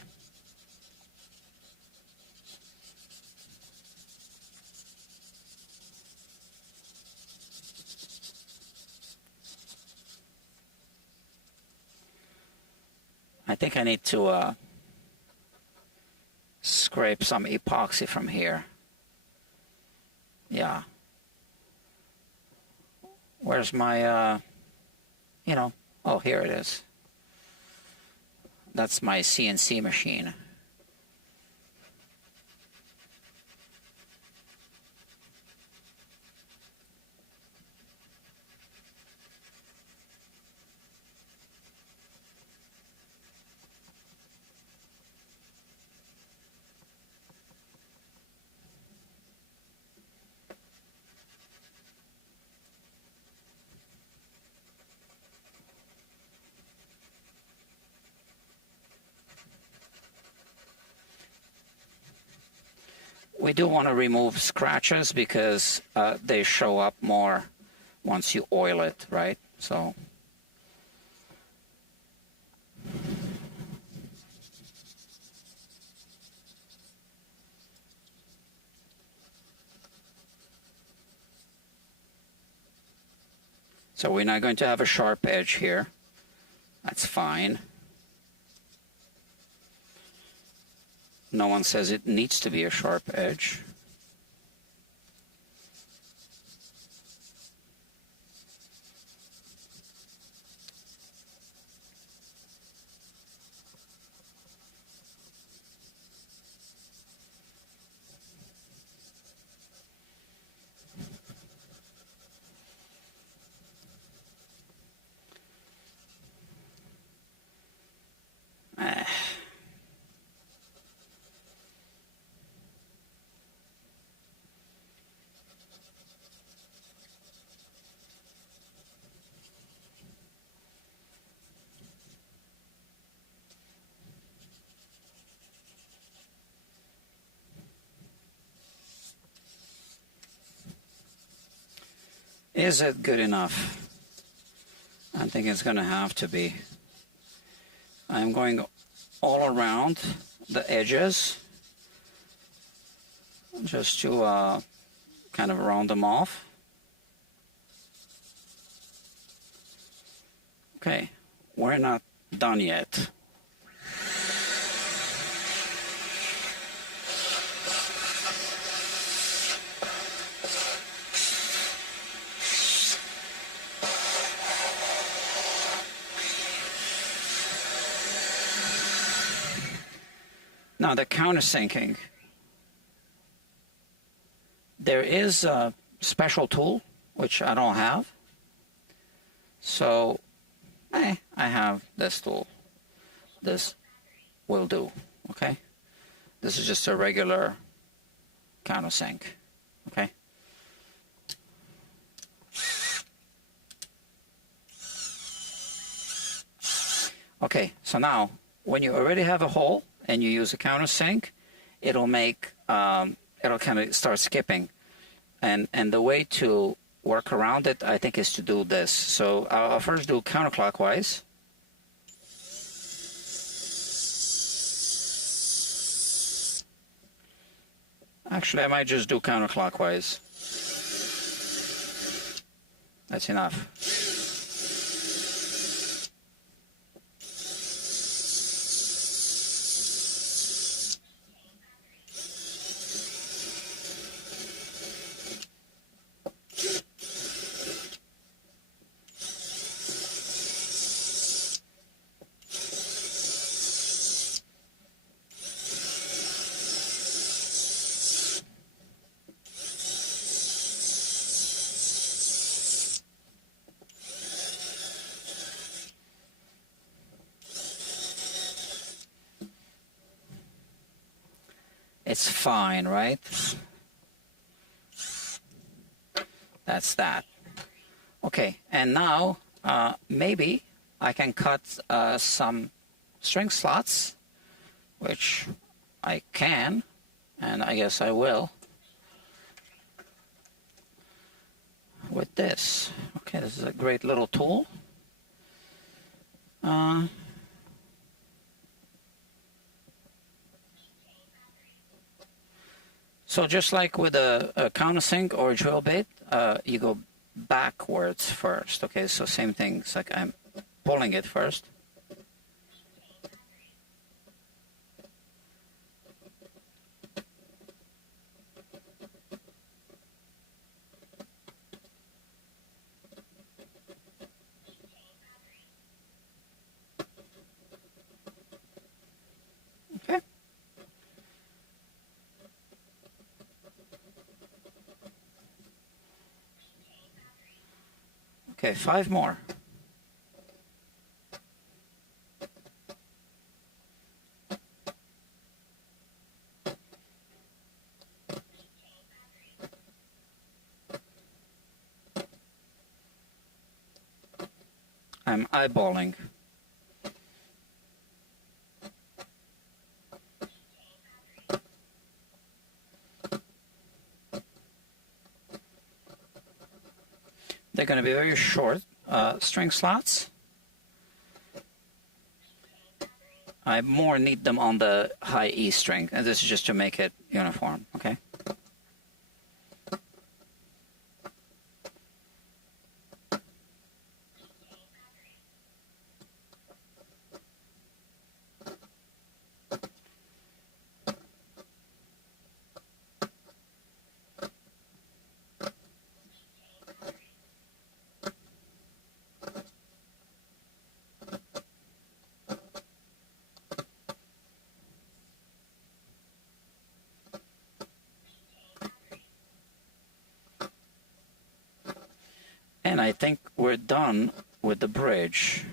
I think I need to scrape some epoxy from here. Yeah. Where's my, you know, oh, here it is. That's my CNC machine. we do want to remove scratches because they show up more once you oil it, right? So we're not going to have a sharp edge here. That's fine. No one says it needs to be a sharp edge. Is it good enough? I think it's going to have to be. I'm going all around the edges just to kind of round them off. Okay, we're not done yet. Now the countersinking. There is a special tool which I don't have. So I have this tool. This will do, okay? This is just a regular countersink, okay? Okay, so now when you already have a hole and you use a countersink, it'll make it'll kind of start skipping, and the way to work around it, I think, is to do this. So I'll first do counterclockwise. Actually, I might just do counterclockwise. That's enough. It's fine, right? That's that. Okay, and now maybe I can cut some string slots, which I can, and I guess I will, with this. Okay, this is a great little tool. So just like with a countersink or a drill bit, you go backwards first. Okay, so same thing. It's like I'm pulling it first. Okay. Okay, 5 more. I'm eyeballing. They're going to be very short string slots. I more need them on the high E string, and this is just to make it uniform, okay? And I think we're done with the bridge.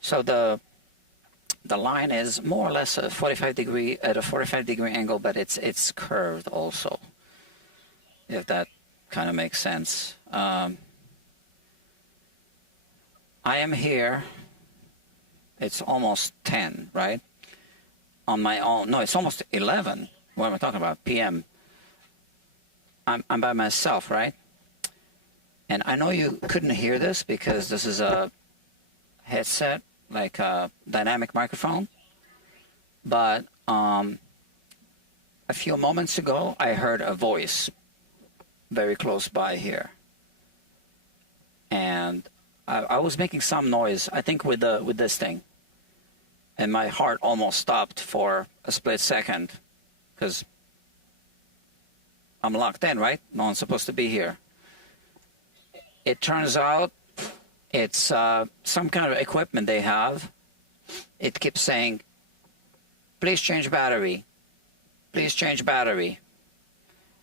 So the line is more or less a 45 degree angle, but it's curved also, if that kind of makes sense. I am here. It's almost 10, right? On my own. No, it's almost 11. What am I talking about? PM. I'm by myself, right? And I know you couldn't hear this because this is a headset, like a dynamic microphone. But a few moments ago, I heard a voice very close by here. And I was making some noise, I think with this thing. And my heart almost stopped for a split second because I'm locked in, right? No one's supposed to be here. It turns out it's some kind of equipment they have. It keeps saying, please change battery. Please change battery.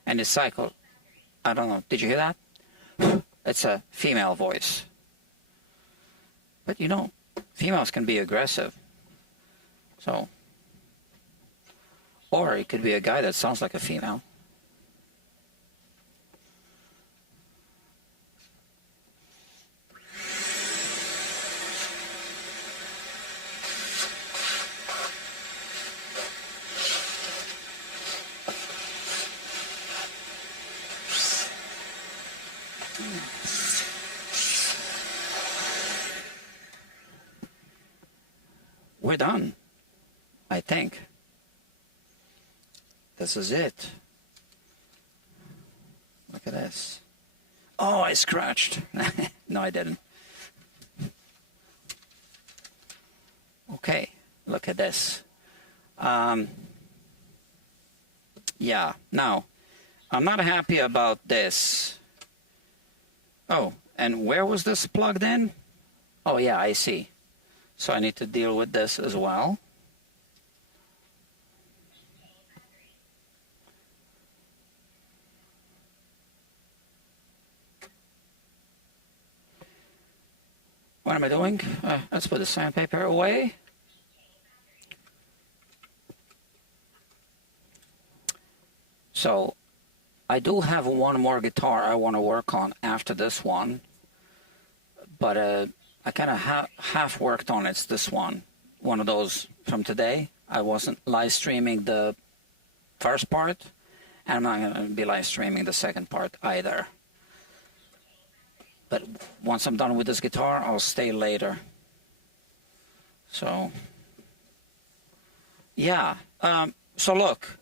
And it's cycled. I don't know. Did you hear that? It's a female voice. But females can be aggressive. So, or it could be a guy that sounds like a female. We're done, I think. This is it. Look at this. Oh, I scratched. No, I didn't. Okay, look at this. Yeah, now, I'm not happy about this. Oh, and where was this plugged in? Oh, yeah, I see. So I need to deal with this as well. What am I doing? Let's put the sandpaper away. So I do have one more guitar I want to work on after this one, but I kind of half worked on it. It's this one of those from today. I wasn't live streaming the first part, and I'm not going to be live streaming the second part either. But once I'm done with this guitar, I'll stay later. So, yeah. So look,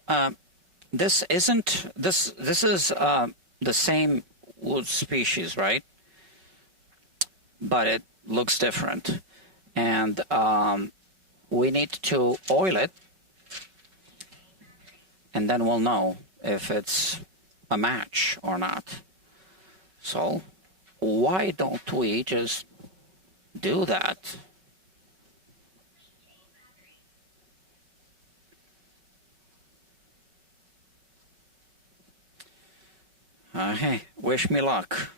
this is the same wood species, right? But it looks different, and we need to oil it, and then we'll know if it's a match or not. So why don't we just do that? Hey, wish me luck.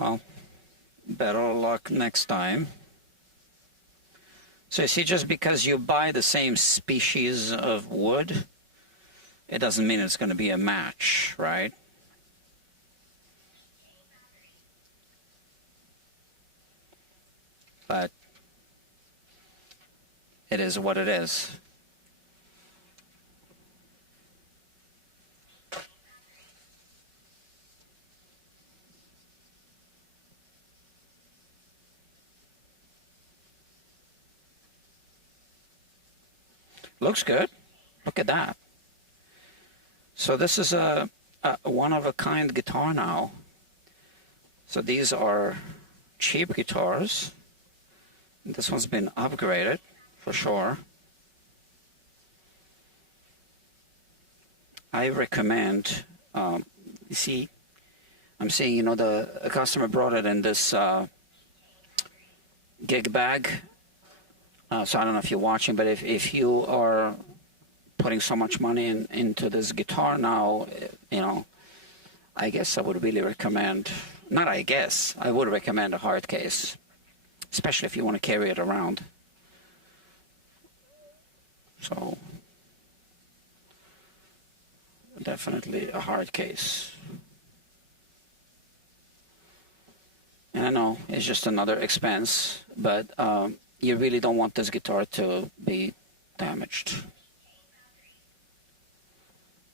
Well, better luck next time. So you see, just because you buy the same species of wood, it doesn't mean it's going to be a match, right? But it is what it is. Looks good. Look at that. So this is a one-of-a-kind guitar now. So these are cheap guitars. This one's been upgraded for sure. I recommend, you see, I'm seeing, you know, a customer brought it in this gig bag. So I don't know if you're watching, but if you are putting so much money into this guitar now, you know, I guess I would really recommend, not I guess, I would recommend a hard case, especially if you want to carry it around. So definitely a hard case. And I know it's just another expense, but you really don't want this guitar to be damaged.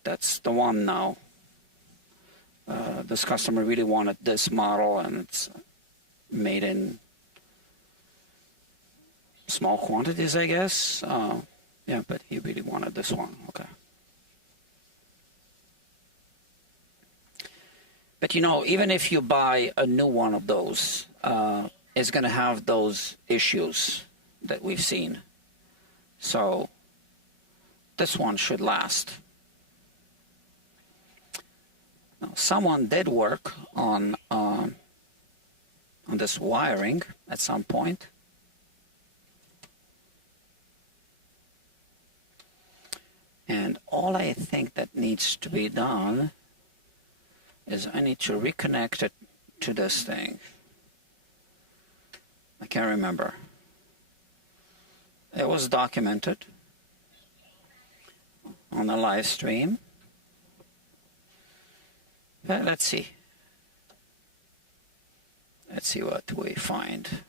That's the one now. This customer really wanted this model, and it's made in small quantities, I guess. Yeah, but he really wanted this one. Okay. But you know, even if you buy a new one of those, it's going to have those issues that we've seen. So this one should last. Now, someone did work on this wiring at some point. And all I think that needs to be done is I need to reconnect it to this thing. I can't remember. It was documented on the live stream. But let's see. Let's see what we find.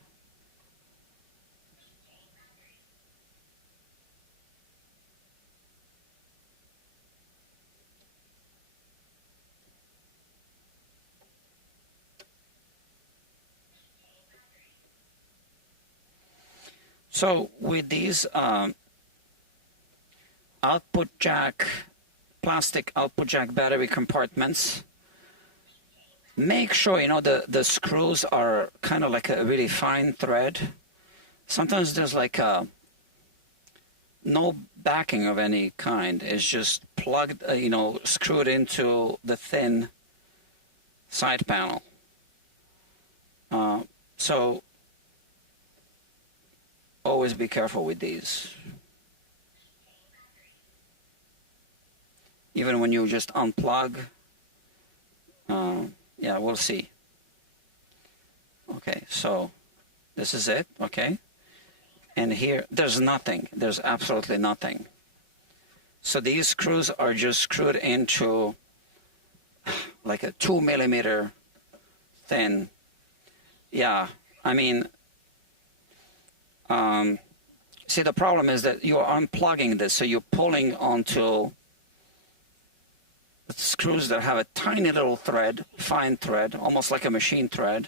So with these output jack, plastic output jack battery compartments, make sure, you know, the screws are kind of like a really fine thread. Sometimes there's like no backing of any kind. It's just plugged, you know, screwed into the thin side panel. So always be careful with these. Even when you just unplug, yeah, we'll see. Okay, so this is it, okay? And here, there's nothing. There's absolutely nothing. So these screws are just screwed into like a 2 millimeter thin. Yeah, I mean, see, the problem is that you're unplugging this, so you're pulling onto screws that have a tiny little thread, fine thread, almost like a machine thread,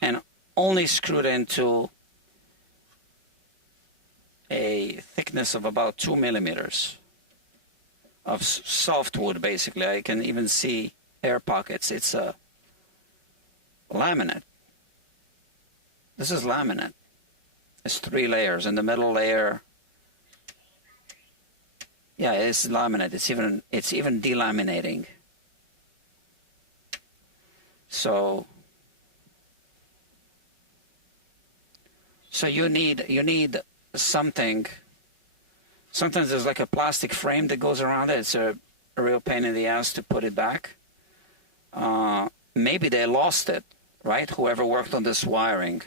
and only screwed into a thickness of about 2 millimeters of soft wood, basically. I can even see air pockets. It's a laminate. This is laminate. It's 3 layers, and the middle layer, yeah, it's laminate. It's even delaminating. So you need something. Sometimes there's like a plastic frame that goes around it. It's a real pain in the ass to put it back. Maybe they lost it right? Whoever worked on this wiring.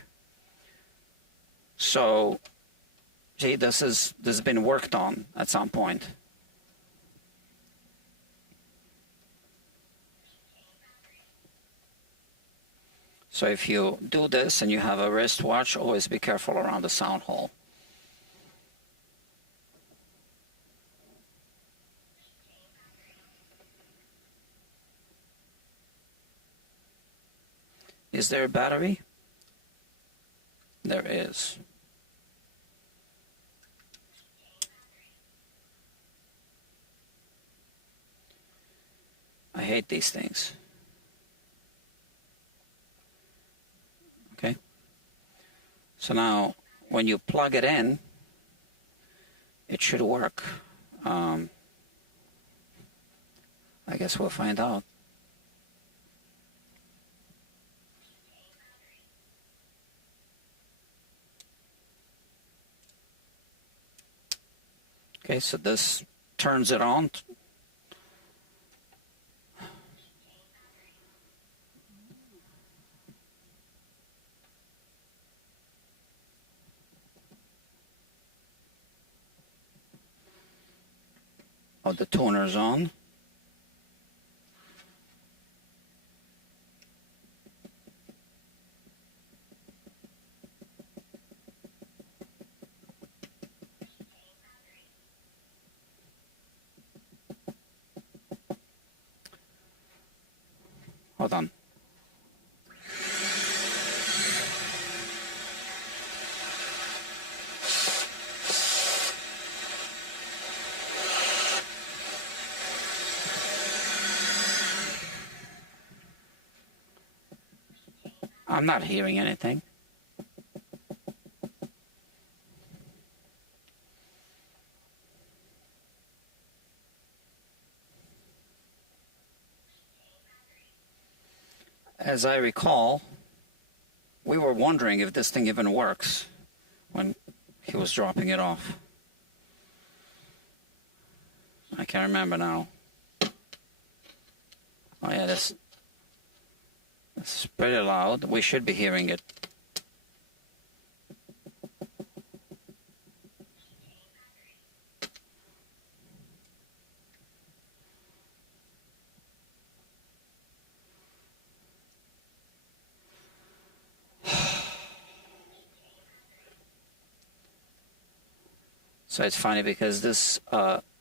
So, gee, this has been worked on at some point. So if you do this and you have a wristwatch, always be careful around the sound hole. Is there a battery? There is. I hate these things. Okay. So now, when you plug it in, it should work. I guess we'll find out. Okay, so this turns it on. Oh, the tuner's on. Hold on. I'm not hearing anything. As I recall, we were wondering if this thing even works when he was dropping it off. I can't remember now. Oh yeah, that's pretty loud. We should be hearing it. So it's funny because this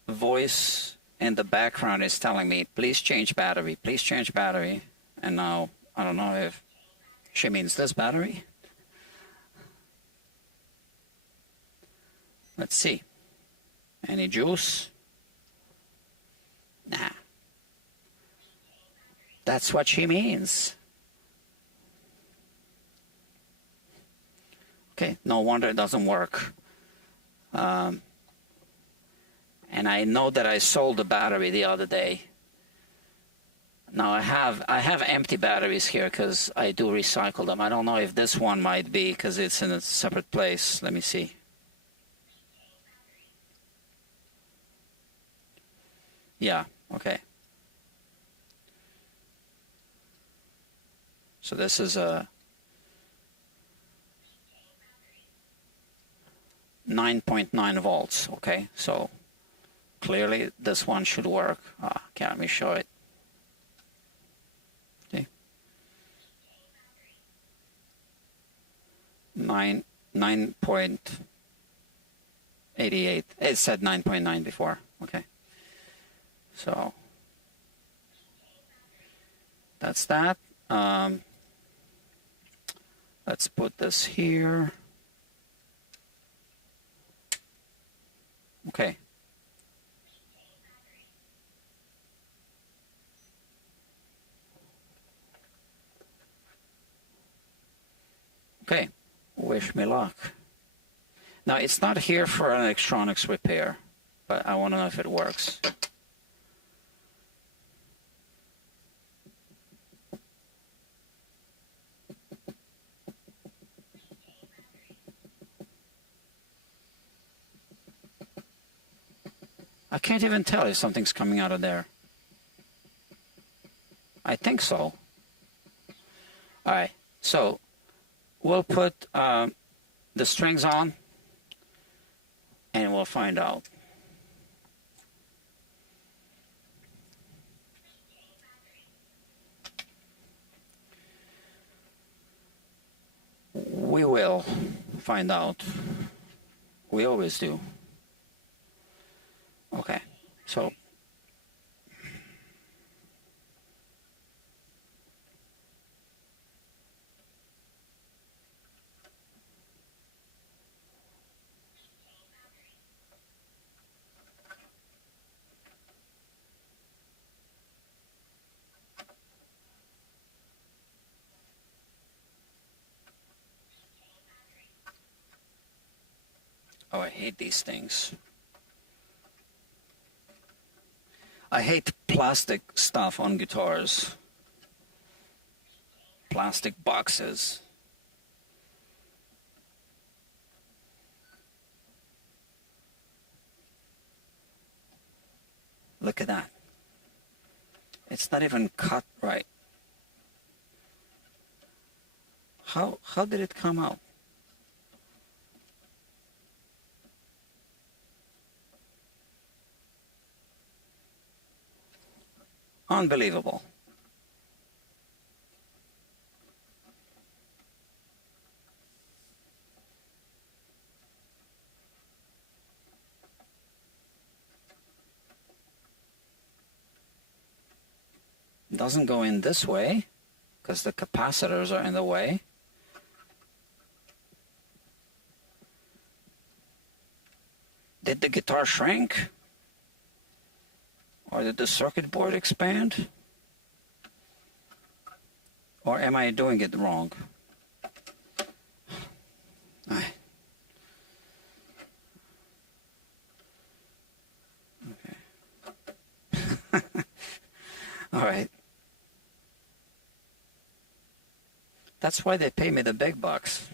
voice in the background is telling me, please change battery, please change battery. And now, I don't know if she means this battery. Let's see. Any juice? Nah. That's what she means. Okay, no wonder it doesn't work. And I know that I sold the battery the other day. Now I have empty batteries here because I do recycle them. I don't know if this one might be because it's in a separate place. Let me see. Yeah, okay. So this is a 9.9 volts, okay? So clearly this one should work. Okay, let me show it. Okay. 9.88. It said 9.9 before. Okay. So that's that. Let's put this here. Okay. Okay. Wish me luck. Now, it's not here for an electronics repair, but I want to know if it works. I can't even tell if something's coming out of there. I think so. All right. So we'll put the strings on and we'll find out. We will find out. We always do. Okay, so oh, I hate these things. I hate plastic stuff on guitars. Plastic boxes. Look at that. It's not even cut right. How did it come out? Unbelievable. Doesn't go in this way because the capacitors are in the way. Did the guitar shrink? Or did the circuit board expand? Or am I doing it wrong? Okay. All right. That's why they pay me the big bucks.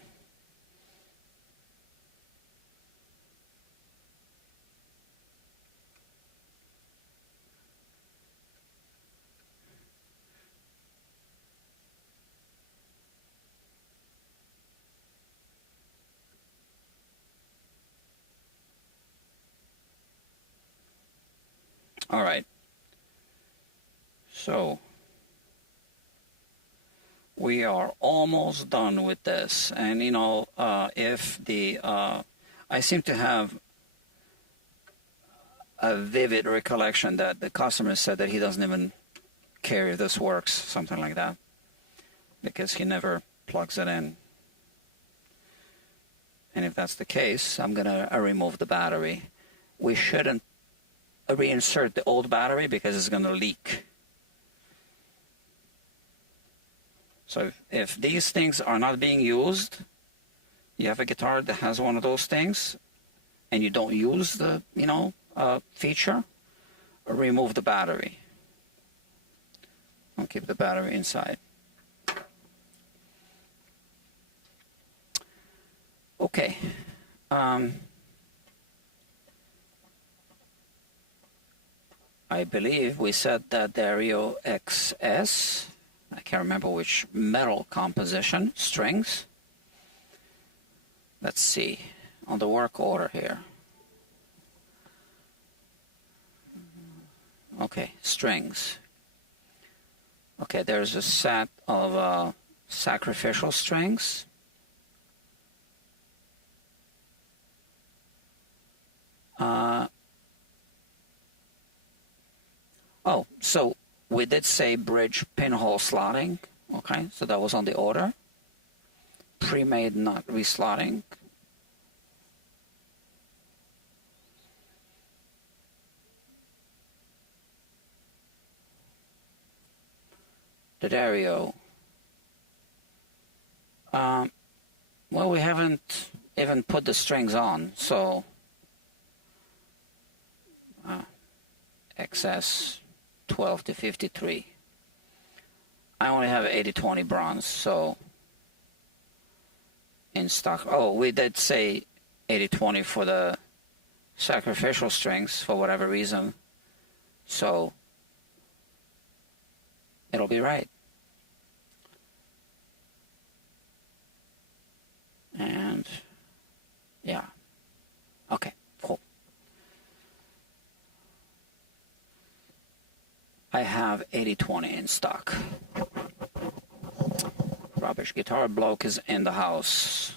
All right. So we are almost done with this, and you know, if the I seem to have a vivid recollection that the customer said that he doesn't even care if this works, something like that, because he never plugs it in. And if that's the case, I'm gonna remove the battery. We shouldn't reinsert the old battery because it's gonna leak. So if these things are not being used, you have a guitar that has one of those things, and you don't use the, you know, feature, remove the battery. I'll keep the battery inside. Okay. I believe we said that Dario XS. I can't remember which metal composition, strings. Let's see, on the work order here. Okay, strings. Okay, there's a set of sacrificial strings. Oh, so we did say bridge pinhole slotting. Okay, so that was on the order. Pre-made nut reslotting. The Dario. Well, we haven't even put the strings on, so XS 12 to 53. I only have 80/20 bronze, so in stock. Oh, we did say 80/20 for the sacrificial strings for whatever reason, so it'll be right. And yeah, okay, cool. I have 80/20 in stock. Rubbish guitar bloke is in the house.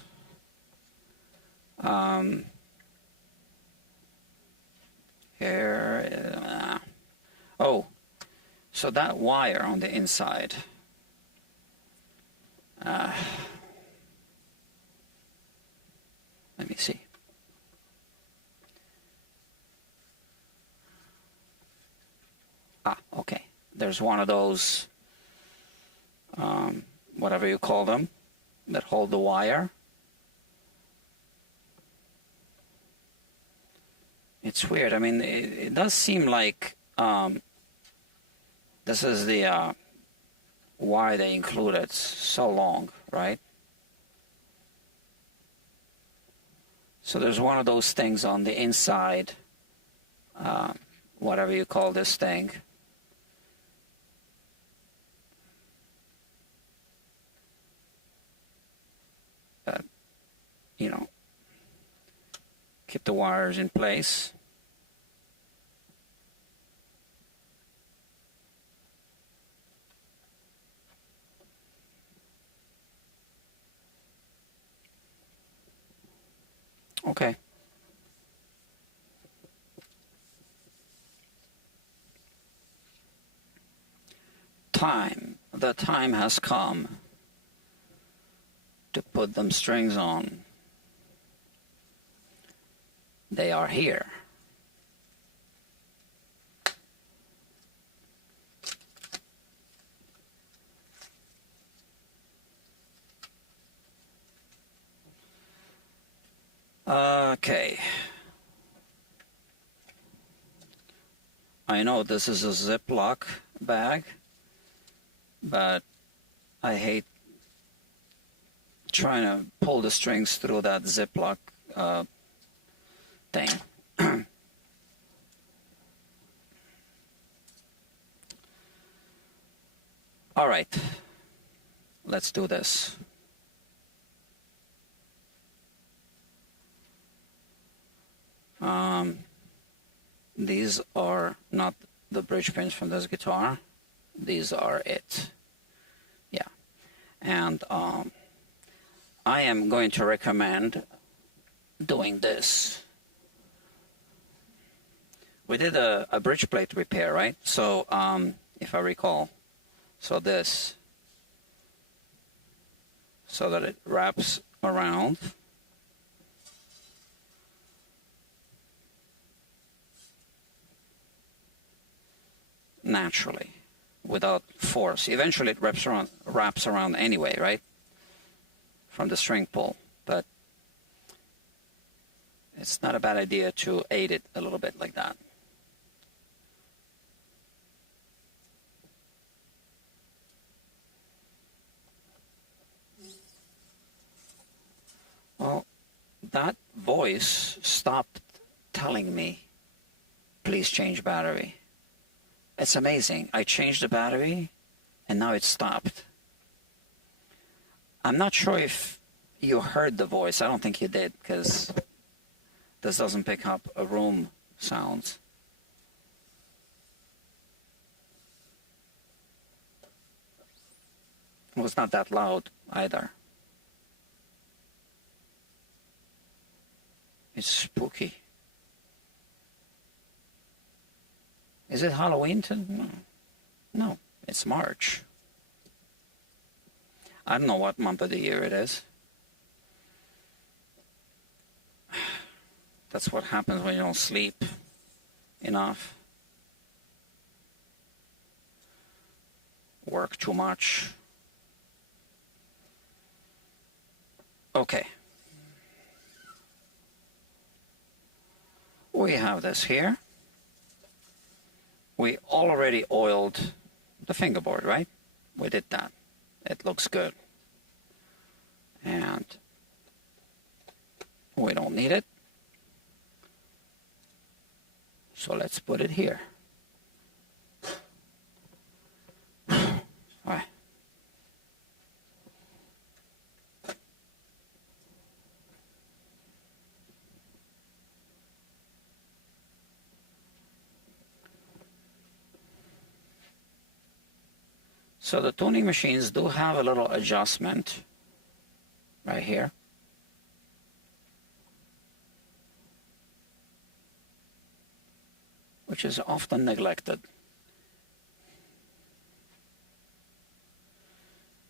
Here, oh, so that wire on the inside. Let me see. Okay. There's one of those, whatever you call them, that hold the wire. It's weird. I mean, it does seem like this is the wire they included so long, right? So there's one of those things on the inside, whatever you call this thing. You know, keep the wires in place. Okay. The time has come to put them strings on. They are here. Okay. I know this is a Ziploc bag, but I hate trying to pull the strings through that Ziploc thing. All right, let's do this. These are not the bridge pins from this guitar. These are it. Yeah. And I am going to recommend doing this. We did a bridge plate repair, right? So if I recall, so this, so that it wraps around. Naturally, without force. Eventually it wraps around anyway, right? From the string pull, but it's not a bad idea to aid it a little bit like that. Well, that voice stopped telling me, please change battery. It's amazing. I changed the battery and now it stopped. I'm not sure if you heard the voice. I don't think you did, because this doesn't pick up a room sounds. Well, it's not that loud either. It's spooky. Is it Halloween? No, it's March. I don't know what month of the year it is. That's what happens when you don't sleep enough. Work too much. Okay. We have this here. We already oiled the fingerboard, right? We did that. It looks good. And we don't need it. So let's put it here. All right. So the tuning machines do have a little adjustment right here. Which is often neglected.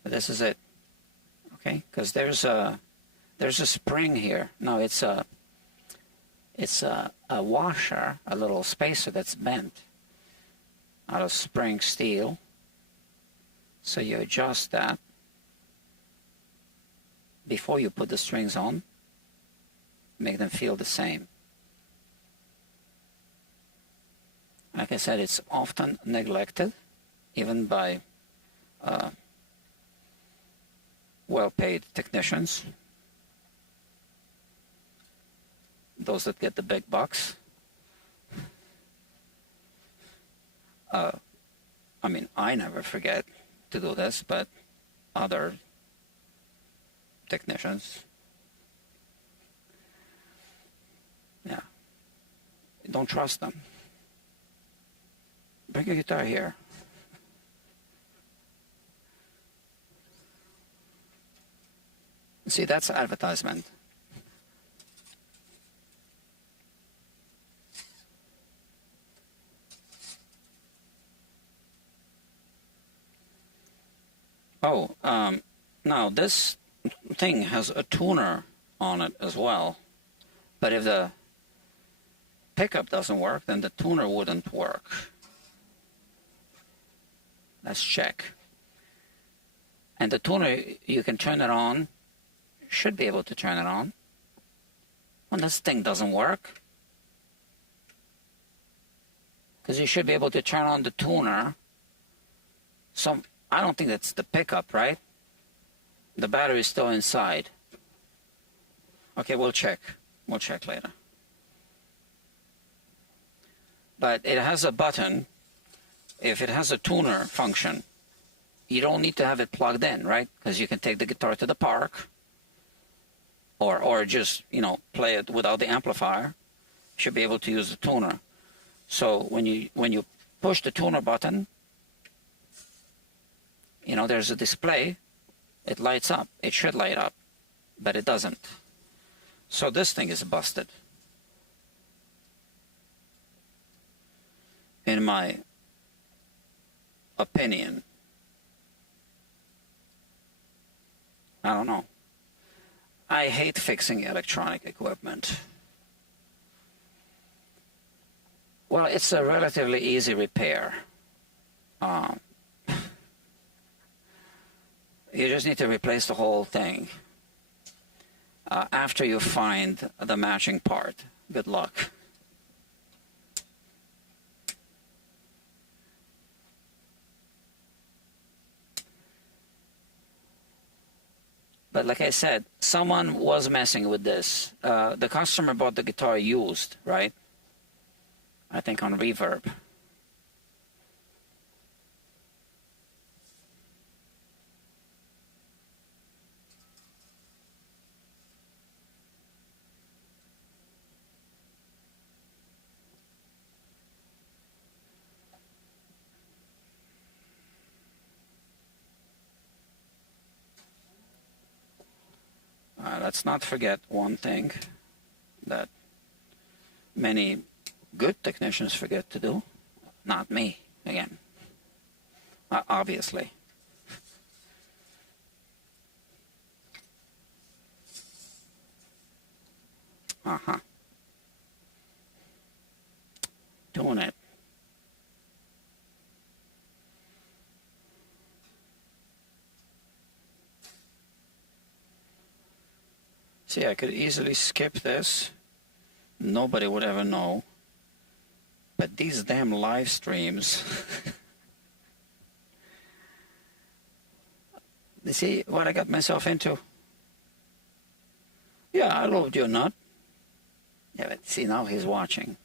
But this is it, okay? Because there's a spring here. No, it's a washer, a little spacer that's bent out of spring steel. So you adjust that before you put the strings on, make them feel the same. Like I said, it's often neglected, even by well-paid technicians, those that get the big bucks. I mean, I never forget to do this, but other technicians, yeah, don't trust them. Bring your guitar here. See, that's advertisement. Oh, now this thing has a tuner on it as well. But if the pickup doesn't work, then the tuner wouldn't work. Let's check. And the tuner, you can turn it on, should be able to turn it on. When this thing doesn't work, because you should be able to turn on the tuner. So I don't think that's the pickup, right? The battery is still inside. Okay, we'll check. We'll check later. But it has a button. If it has a tuner function, you don't need to have it plugged in, right? Because you can take the guitar to the park, or just, you know, play it without the amplifier. You should be able to use the tuner. So when you push the tuner button, you know, there's a display. It lights up. It should light up, but it doesn't. So this thing is busted, in my opinion. I don't know. I hate fixing electronic equipment. Well, it's a relatively easy repair. You just need to replace the whole thing after you find the matching part. Good luck. But like I said, someone was messing with this. The customer bought the guitar used, right? I think on Reverb. Let's not forget one thing that many good technicians forget to do. Not me, again. Obviously. Doing it. See, I could easily skip this. Nobody would ever know. But these damn live streams. You see what I got myself into? Yeah, I loved you not. Yeah, but see, now he's watching.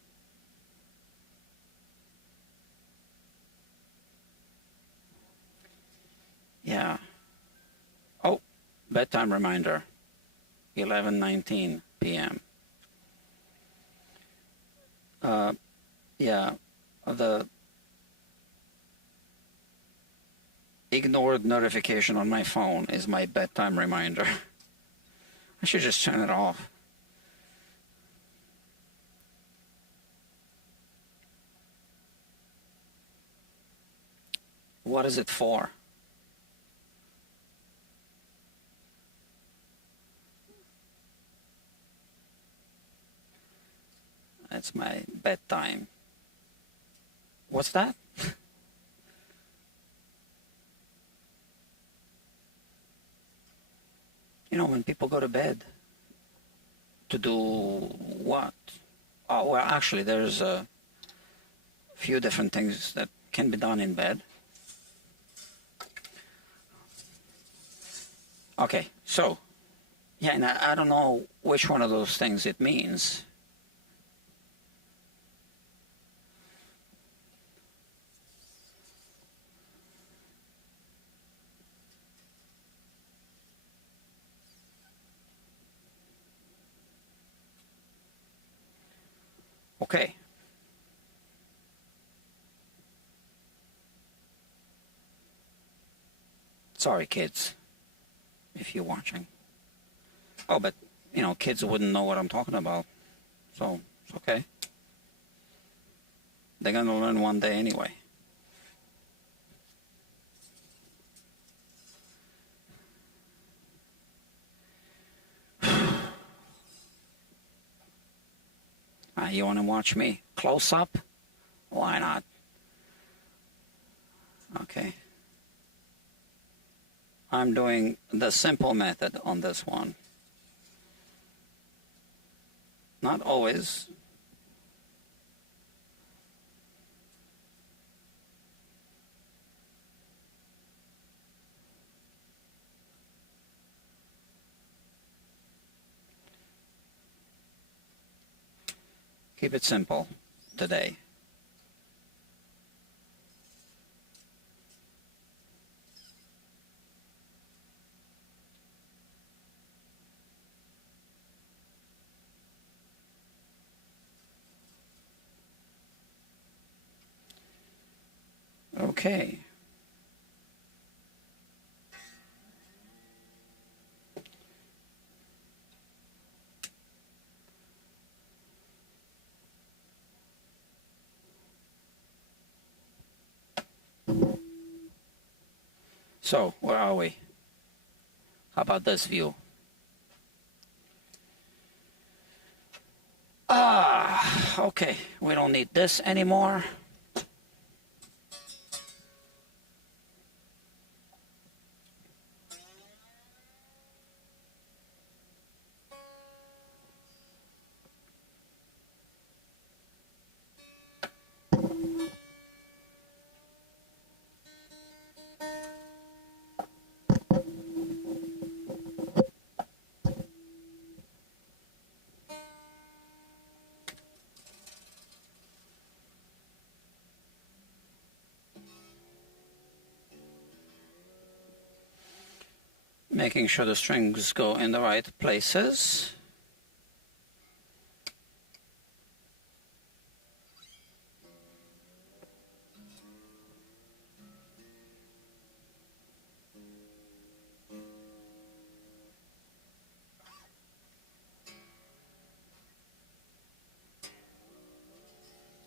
Yeah. Oh, bedtime reminder. 11:19 p.m. Yeah, ignored notification on my phone is my bedtime reminder. I should just turn it off. What is it for? It's my bedtime. What's that? You know, when people go to bed to do what? Oh, well, actually, there's a few different things that can be done in bed. Okay, so, yeah, and I don't know which one of those things it means. Okay. Sorry, kids, if you're watching. Oh, but, you know, kids wouldn't know what I'm talking about, so it's okay. They're going to learn one day anyway. You want to watch me close up? Why not? Okay. I'm doing the simple method on this one. Not always. Keep it simple today. Okay. So, where are we? How about this view? Okay, we don't need this anymore. Making sure the strings go in the right places.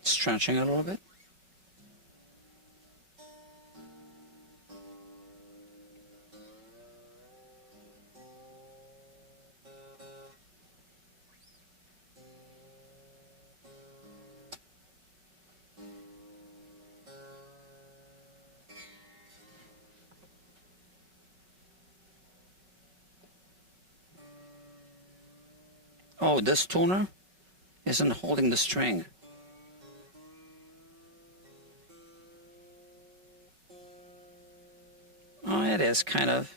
Stretching a little bit. Oh, this tuner isn't holding the string. Oh, it is kind of.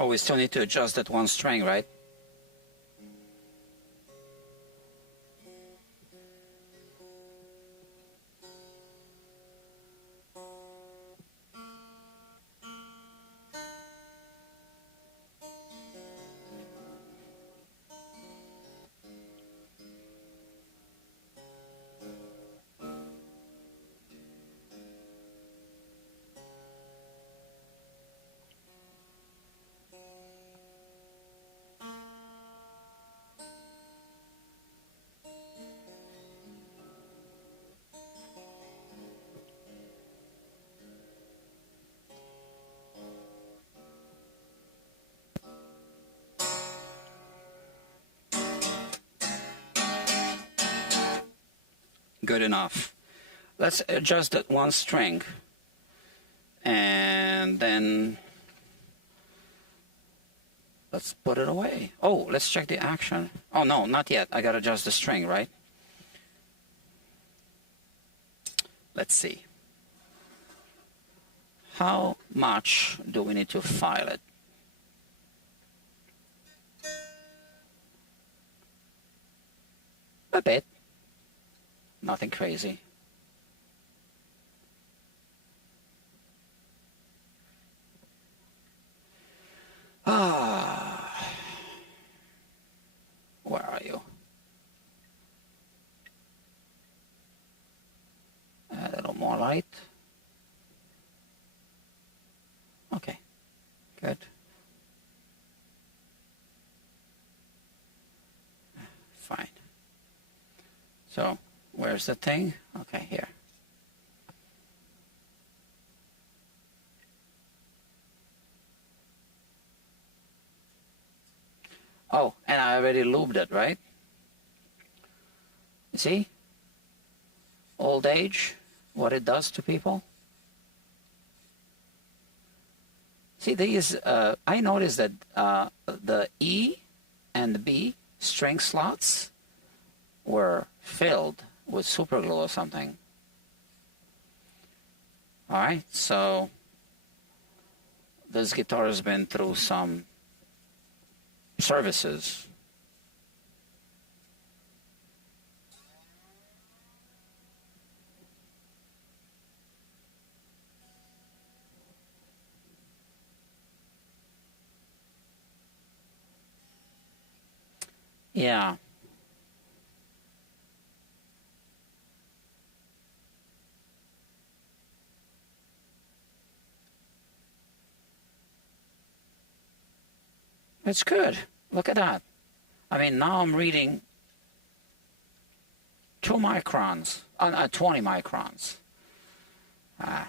Oh, we still need to adjust that one string, right? Good enough. Let's adjust that one string, and then let's put it away. Oh, let's check the action. Oh no, not yet. I gotta adjust the string, right? Let's see. How much do we need to file it? A bit. Nothing crazy. Where are you? A little more light. Okay, good. Fine. So, where's the thing? Okay, here. Oh, and I already lubed it, right? You see? Old age, what it does to people. See, these, I noticed that the E and the B string slots were filled with super glue or something. All right, so this guitar has been through some services. Yeah. It's good. Look at that. I mean, now I'm reading 2 microns, 20 microns.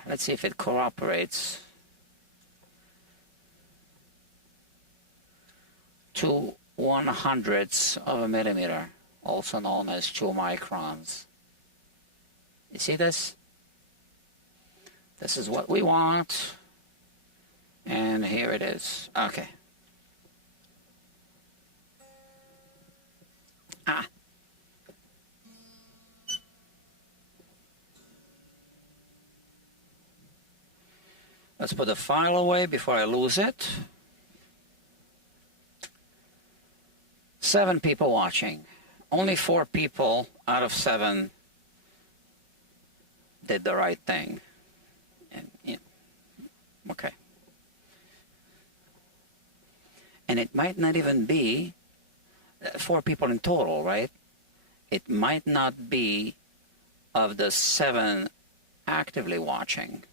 Let's see if it cooperates. 2/100ths of a millimeter, also known as 2 microns. You see this? This is what we want. And here it is. Okay. Let's put the file away before I lose it. 7 people watching. Only 4 people out of 7 did the right thing. And, yeah. Okay. And it might not even be 4 people in total, right? It might not be of the 7 actively watching.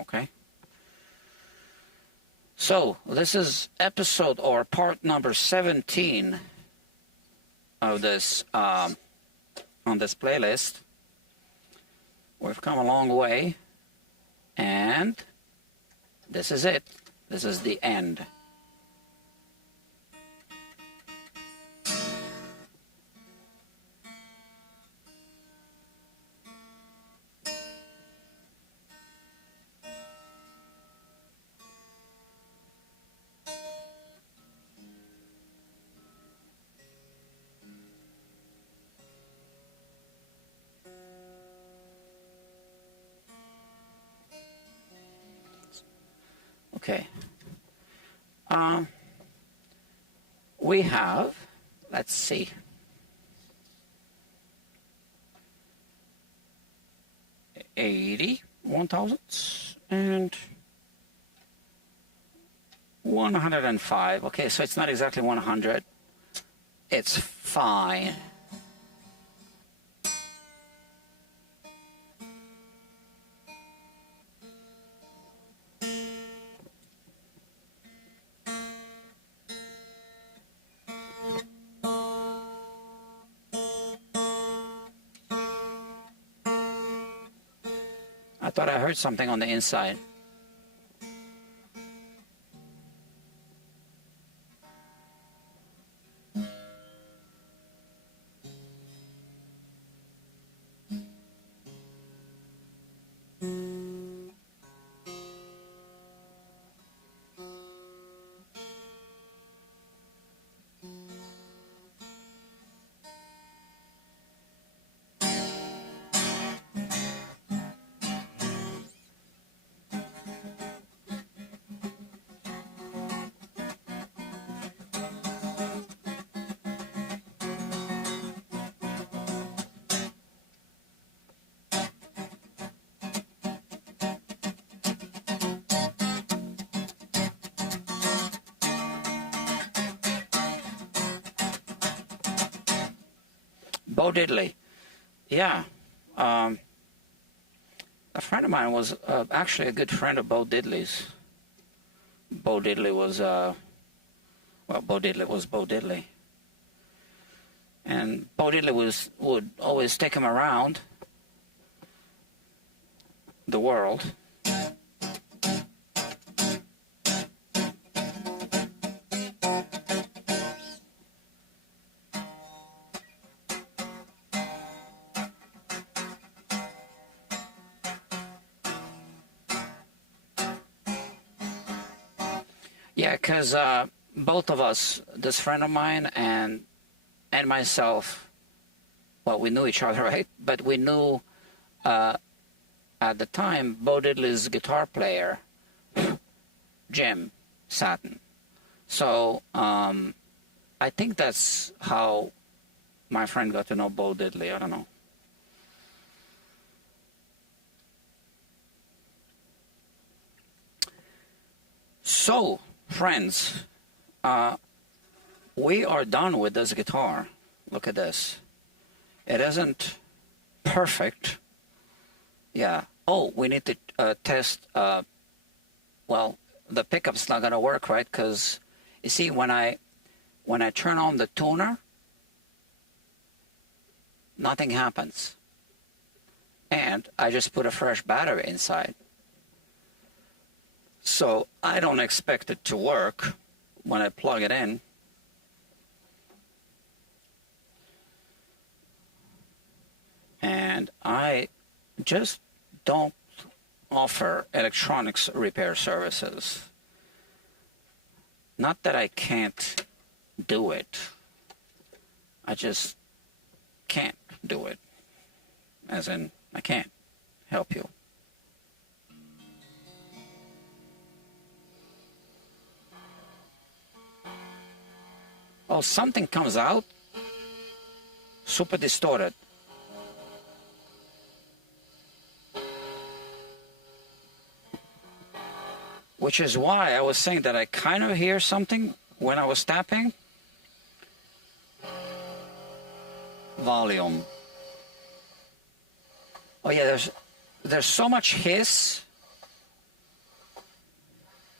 Okay? So, this is episode or part number 17 of this, on this playlist. We've come a long way, and this is it. This is the end. Okay. We have, let's see, 80, 1,000, and 105. Okay, so it's not exactly 100. It's fine. I thought I heard something on the inside. Bo Diddley. Yeah. A friend of mine was actually a good friend of Bo Diddley's. Bo Diddley was, well, Bo Diddley was Bo Diddley. And Bo Diddley would always take him around the world. Yeah, because both of us, this friend of mine and myself, well, we knew each other, right? But we knew at the time Bo Diddley's guitar player, Jim Satin. So I think that's how my friend got to know Bo Diddley. I don't know. So, friends, we are done with this guitar. Look at this. It isn't perfect. Yeah. Oh, we need to test. Well, the pickup's not gonna work, right? Because you see, when I turn on the tuner, nothing happens, and I just put a fresh battery inside. So I don't expect it to work when I plug it in. And I just don't offer electronics repair services. Not that I can't do it. I just can't do it. As in, I can't help you. Oh, something comes out super distorted. Which is why I was saying that I kind of hear something when I was tapping. Volume. Oh yeah, there's so much hiss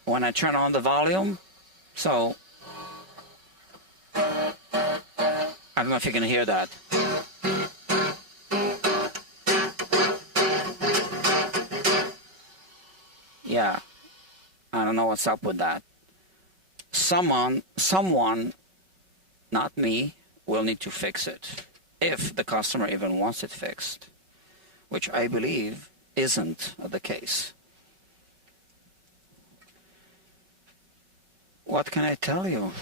when I turn on the volume. So I don't know if you can hear that. Yeah, I don't know what's up with that. Someone, not me, will need to fix it. If the customer even wants it fixed, which I believe isn't the case. What can I tell you?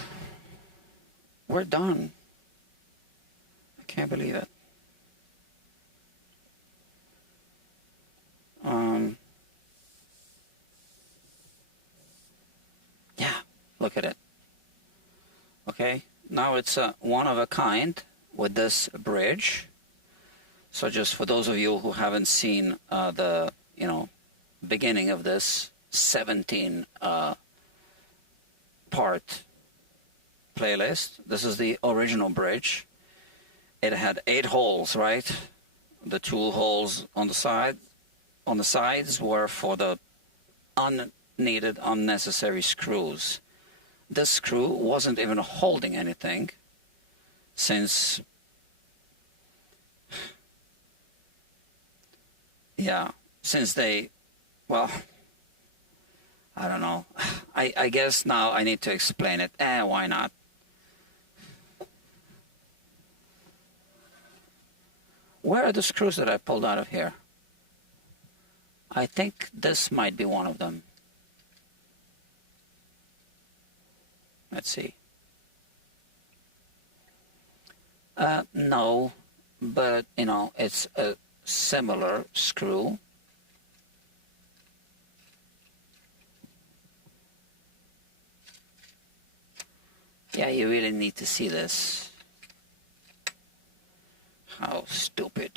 We're done. Can't believe it. Yeah, Look at it. Okay, now it's a one of a kind with this bridge. So just for those of you who haven't seen the beginning of this 17 part playlist, this is the original bridge. It had 8 holes, right? The 2 holes on the sides were for the unneeded, unnecessary screws. This screw wasn't even holding anything since they, well, I don't know. I guess now I need to explain it. Why not? Where are the screws that I pulled out of here? I think this might be one of them. Let's see. No, but it's a similar screw. Yeah, you really need to see this. How stupid.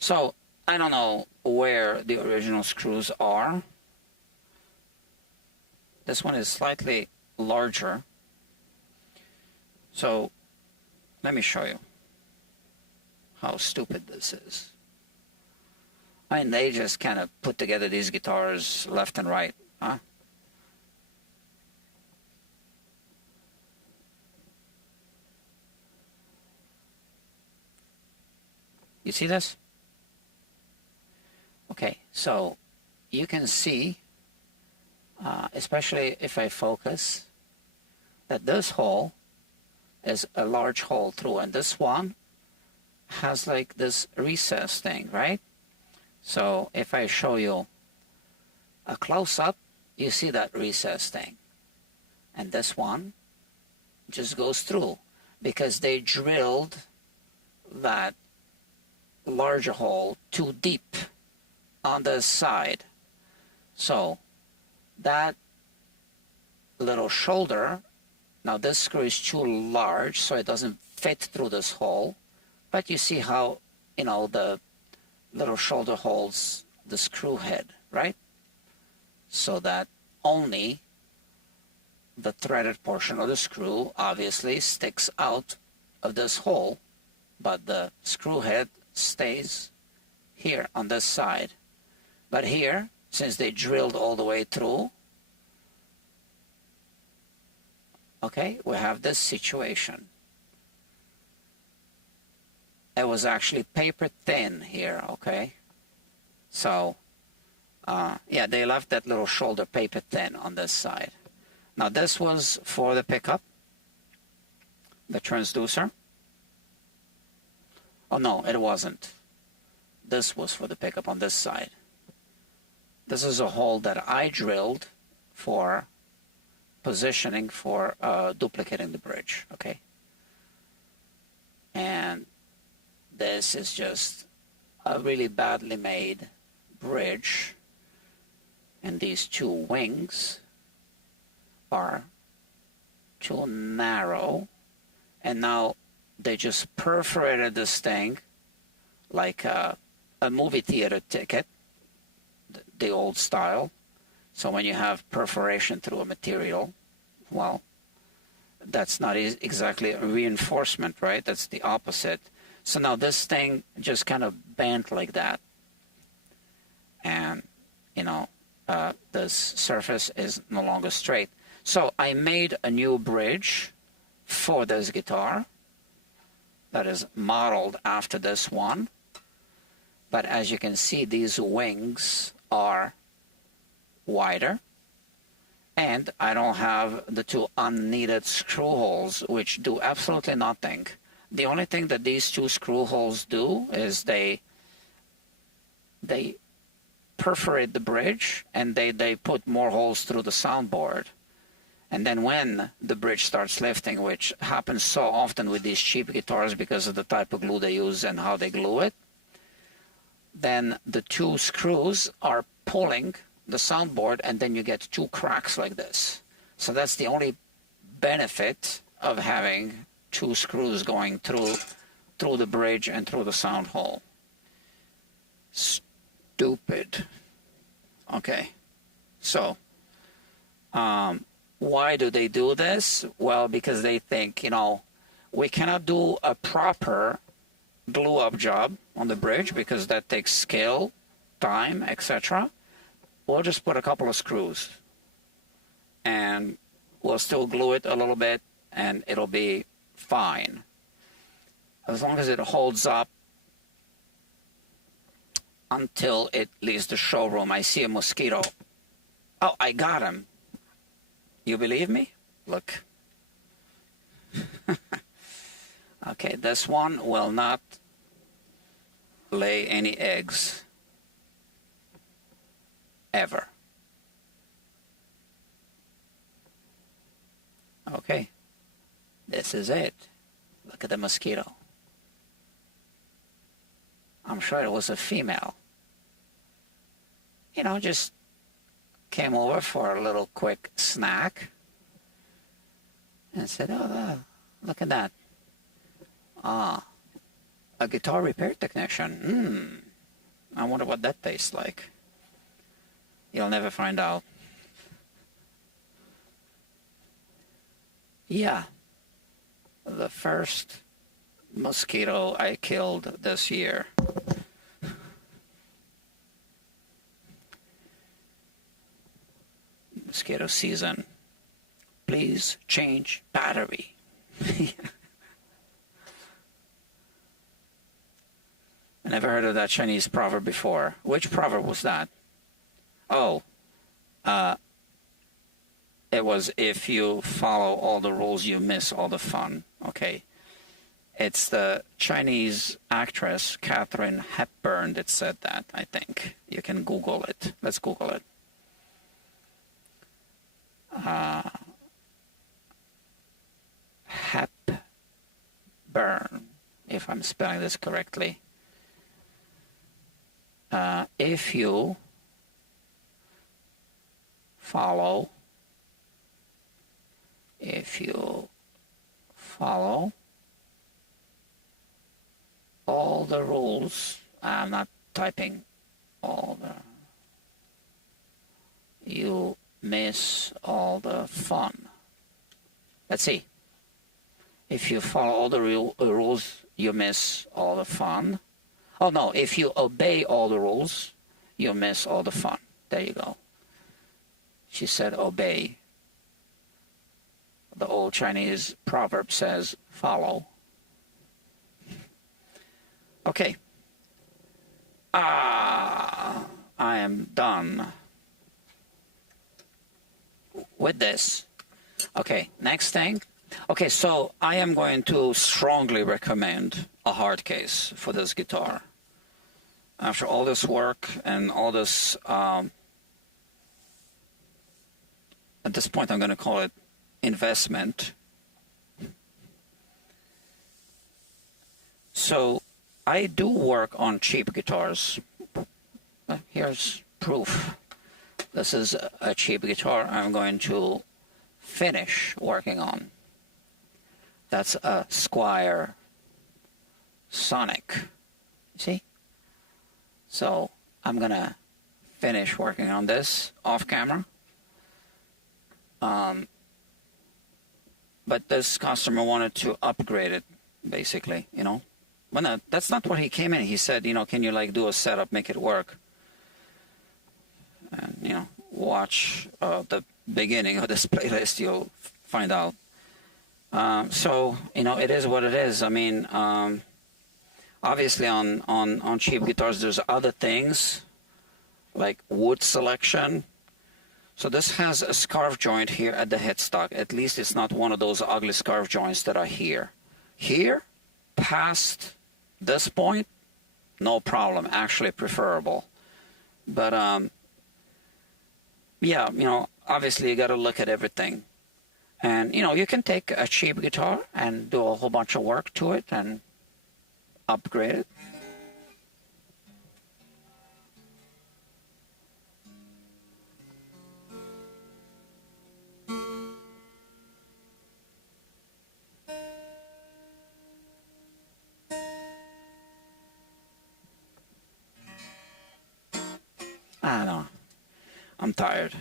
So, I don't know where the original screws are. This one is slightly larger. So, let me show you how stupid this is. I mean, they just kind of put together these guitars left and right, huh? You see this? Okay, so you can see, especially if I focus, that this hole is a large hole through, and this one has like this recess thing, right? So if I show you a close-up, you see that recess thing. And this one just goes through because they drilled that larger hole too deep on the side. So that little shoulder, now this screw is too large so it doesn't fit through this hole, but you see how the little shoulder holds the screw head, right? So that only the threaded portion of the screw obviously sticks out of this hole, but the screw head stays here on this side. But here, since they drilled all the way through, okay, we have this situation. It was actually paper thin here, okay? So, yeah, they left that little shoulder paper thin on this side. Now this was for the pickup, the transducer. Oh no, it wasn't. This was for the pickup on this side. This is a hole that I drilled for positioning for duplicating the bridge, okay? And this is just a really badly made bridge, and these 2 wings are too narrow, and now they just perforated this thing like a movie theater ticket, the old style. So when you have perforation through a material, well, that's not exactly a reinforcement, right? That's the opposite. So now this thing just kind of bent like that. And, this surface is no longer straight. So I made a new bridge for this guitar that is modeled after this one. But as you can see, these wings are wider. And I don't have the 2 unneeded screw holes, which do absolutely nothing. The only thing that these 2 screw holes do is they perforate the bridge, and they put more holes through the soundboard. And then when the bridge starts lifting, which happens so often with these cheap guitars because of the type of glue they use and how they glue it, then the 2 screws are pulling the soundboard, and then you get two cracks like this. So that's the only benefit of having two screws going through the bridge and through the sound hole. Stupid. Okay, so why do they do this? Well, because they think, you know, we cannot do a proper glue up job on the bridge because that takes skill, time, etc. We'll just put a couple of screws and we'll still glue it a little bit and it'll be fine. As long as it holds up until it leaves the showroom. I see a mosquito. Oh, I got him. You believe me? Look. Okay, this one will not lay any eggs. Ever. Okay. This is it. Look at the mosquito. I'm sure it was a female. You know, just came over for a little quick snack and said, oh, look at that. Ah, a guitar repair technician. I wonder what that tastes like. You'll never find out. Yeah, the first mosquito I killed this year. Mosquito season. Please change battery. I never heard of that Chinese proverb before. Which proverb was that? Oh, it was, if you follow all the rules, you miss all the fun. Okay. It's the Chinese actress Katharine Hepburn that said that, I think. You can Google it. Let's Google it. Hepburn, if I'm spelling this correctly. If you follow all the rules, I'm not typing all the, you miss all the fun. Let's see. If you follow all the rules, you miss all the fun. Oh no, if you obey all the rules, you miss all the fun. There you go. She said obey. The old Chinese proverb says follow. Okay. I am done with this. Okay, next thing. Okay, so I am going to strongly recommend a hard case for this guitar. After all this work and all this, at this point I'm going to call it investment. So I do work on cheap guitars. Here's proof. This is a cheap guitar I'm going to finish working on. That's a Squire Sonic. See? So I'm gonna finish working on this off camera. But this customer wanted to upgrade it, basically, you know. Well, no, that's not what he came in. He said, you know, can you like do a setup, make it work? And, you know, watch the beginning of this playlist, you'll find out. So, you know, it is what it is. I mean, obviously on cheap guitars, there's other things like wood selection. So this has a scarf joint here at the headstock. At least it's not one of those ugly scarf joints that are here. Here, past this point, no problem, actually preferable. But, yeah, you know, obviously you got to look at everything. And, you know, you can take a cheap guitar and do a whole bunch of work to it and upgrade it. No, I'm tired.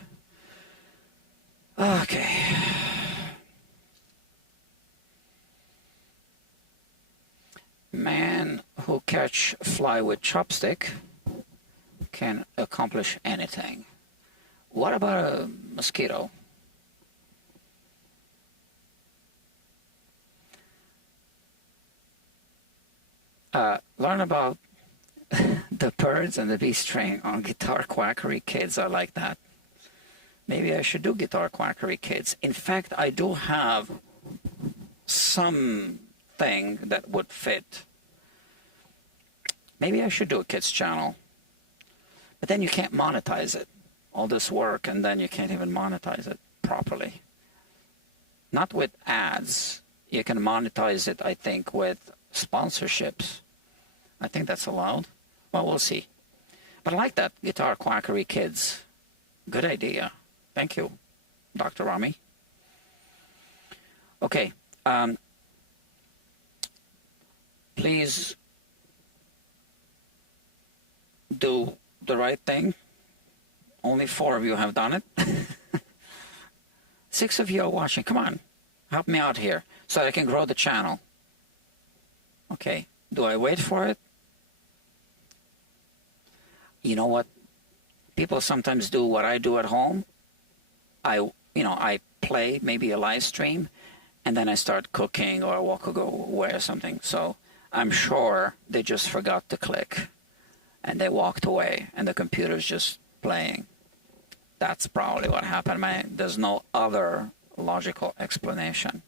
Okay. Man who catch fly with chopstick can accomplish anything. What about a mosquito? Learn about the birds and the bee string on Guitar Quackery Kids. I like that. Maybe I should do Guitar Quackery Kids. In fact, I do have something that would fit. Maybe I should do a kids channel. But then you can't monetize it. All this work, and then you can't even monetize it properly. Not with ads. You can monetize it, I think, with sponsorships. I think that's allowed. Well, we'll see. But I like that, Guitar Quackery Kids. Good idea. Thank you, Dr. Rami. Okay. Please do the right thing. Only 4 of you have done it. 6 of you are watching. Come on. Help me out here so that I can grow the channel. Okay. Do I wait for it? You know what? People sometimes do what I do at home. I play maybe a live stream, and then I start cooking or walk away or something. So I'm sure they just forgot to click, and they walked away, and the computer's just playing. That's probably what happened, man. There's no other logical explanation.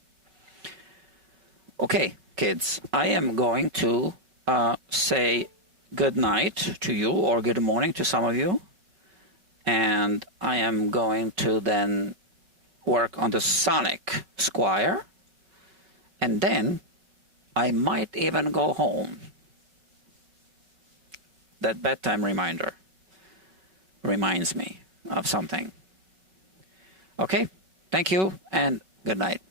Okay, kids, I am going to say good night to you, or good morning to some of you. And I am going to then work on the Sonic Squire. And then I might even go home. That bedtime reminder reminds me of something. Okay, thank you and good night.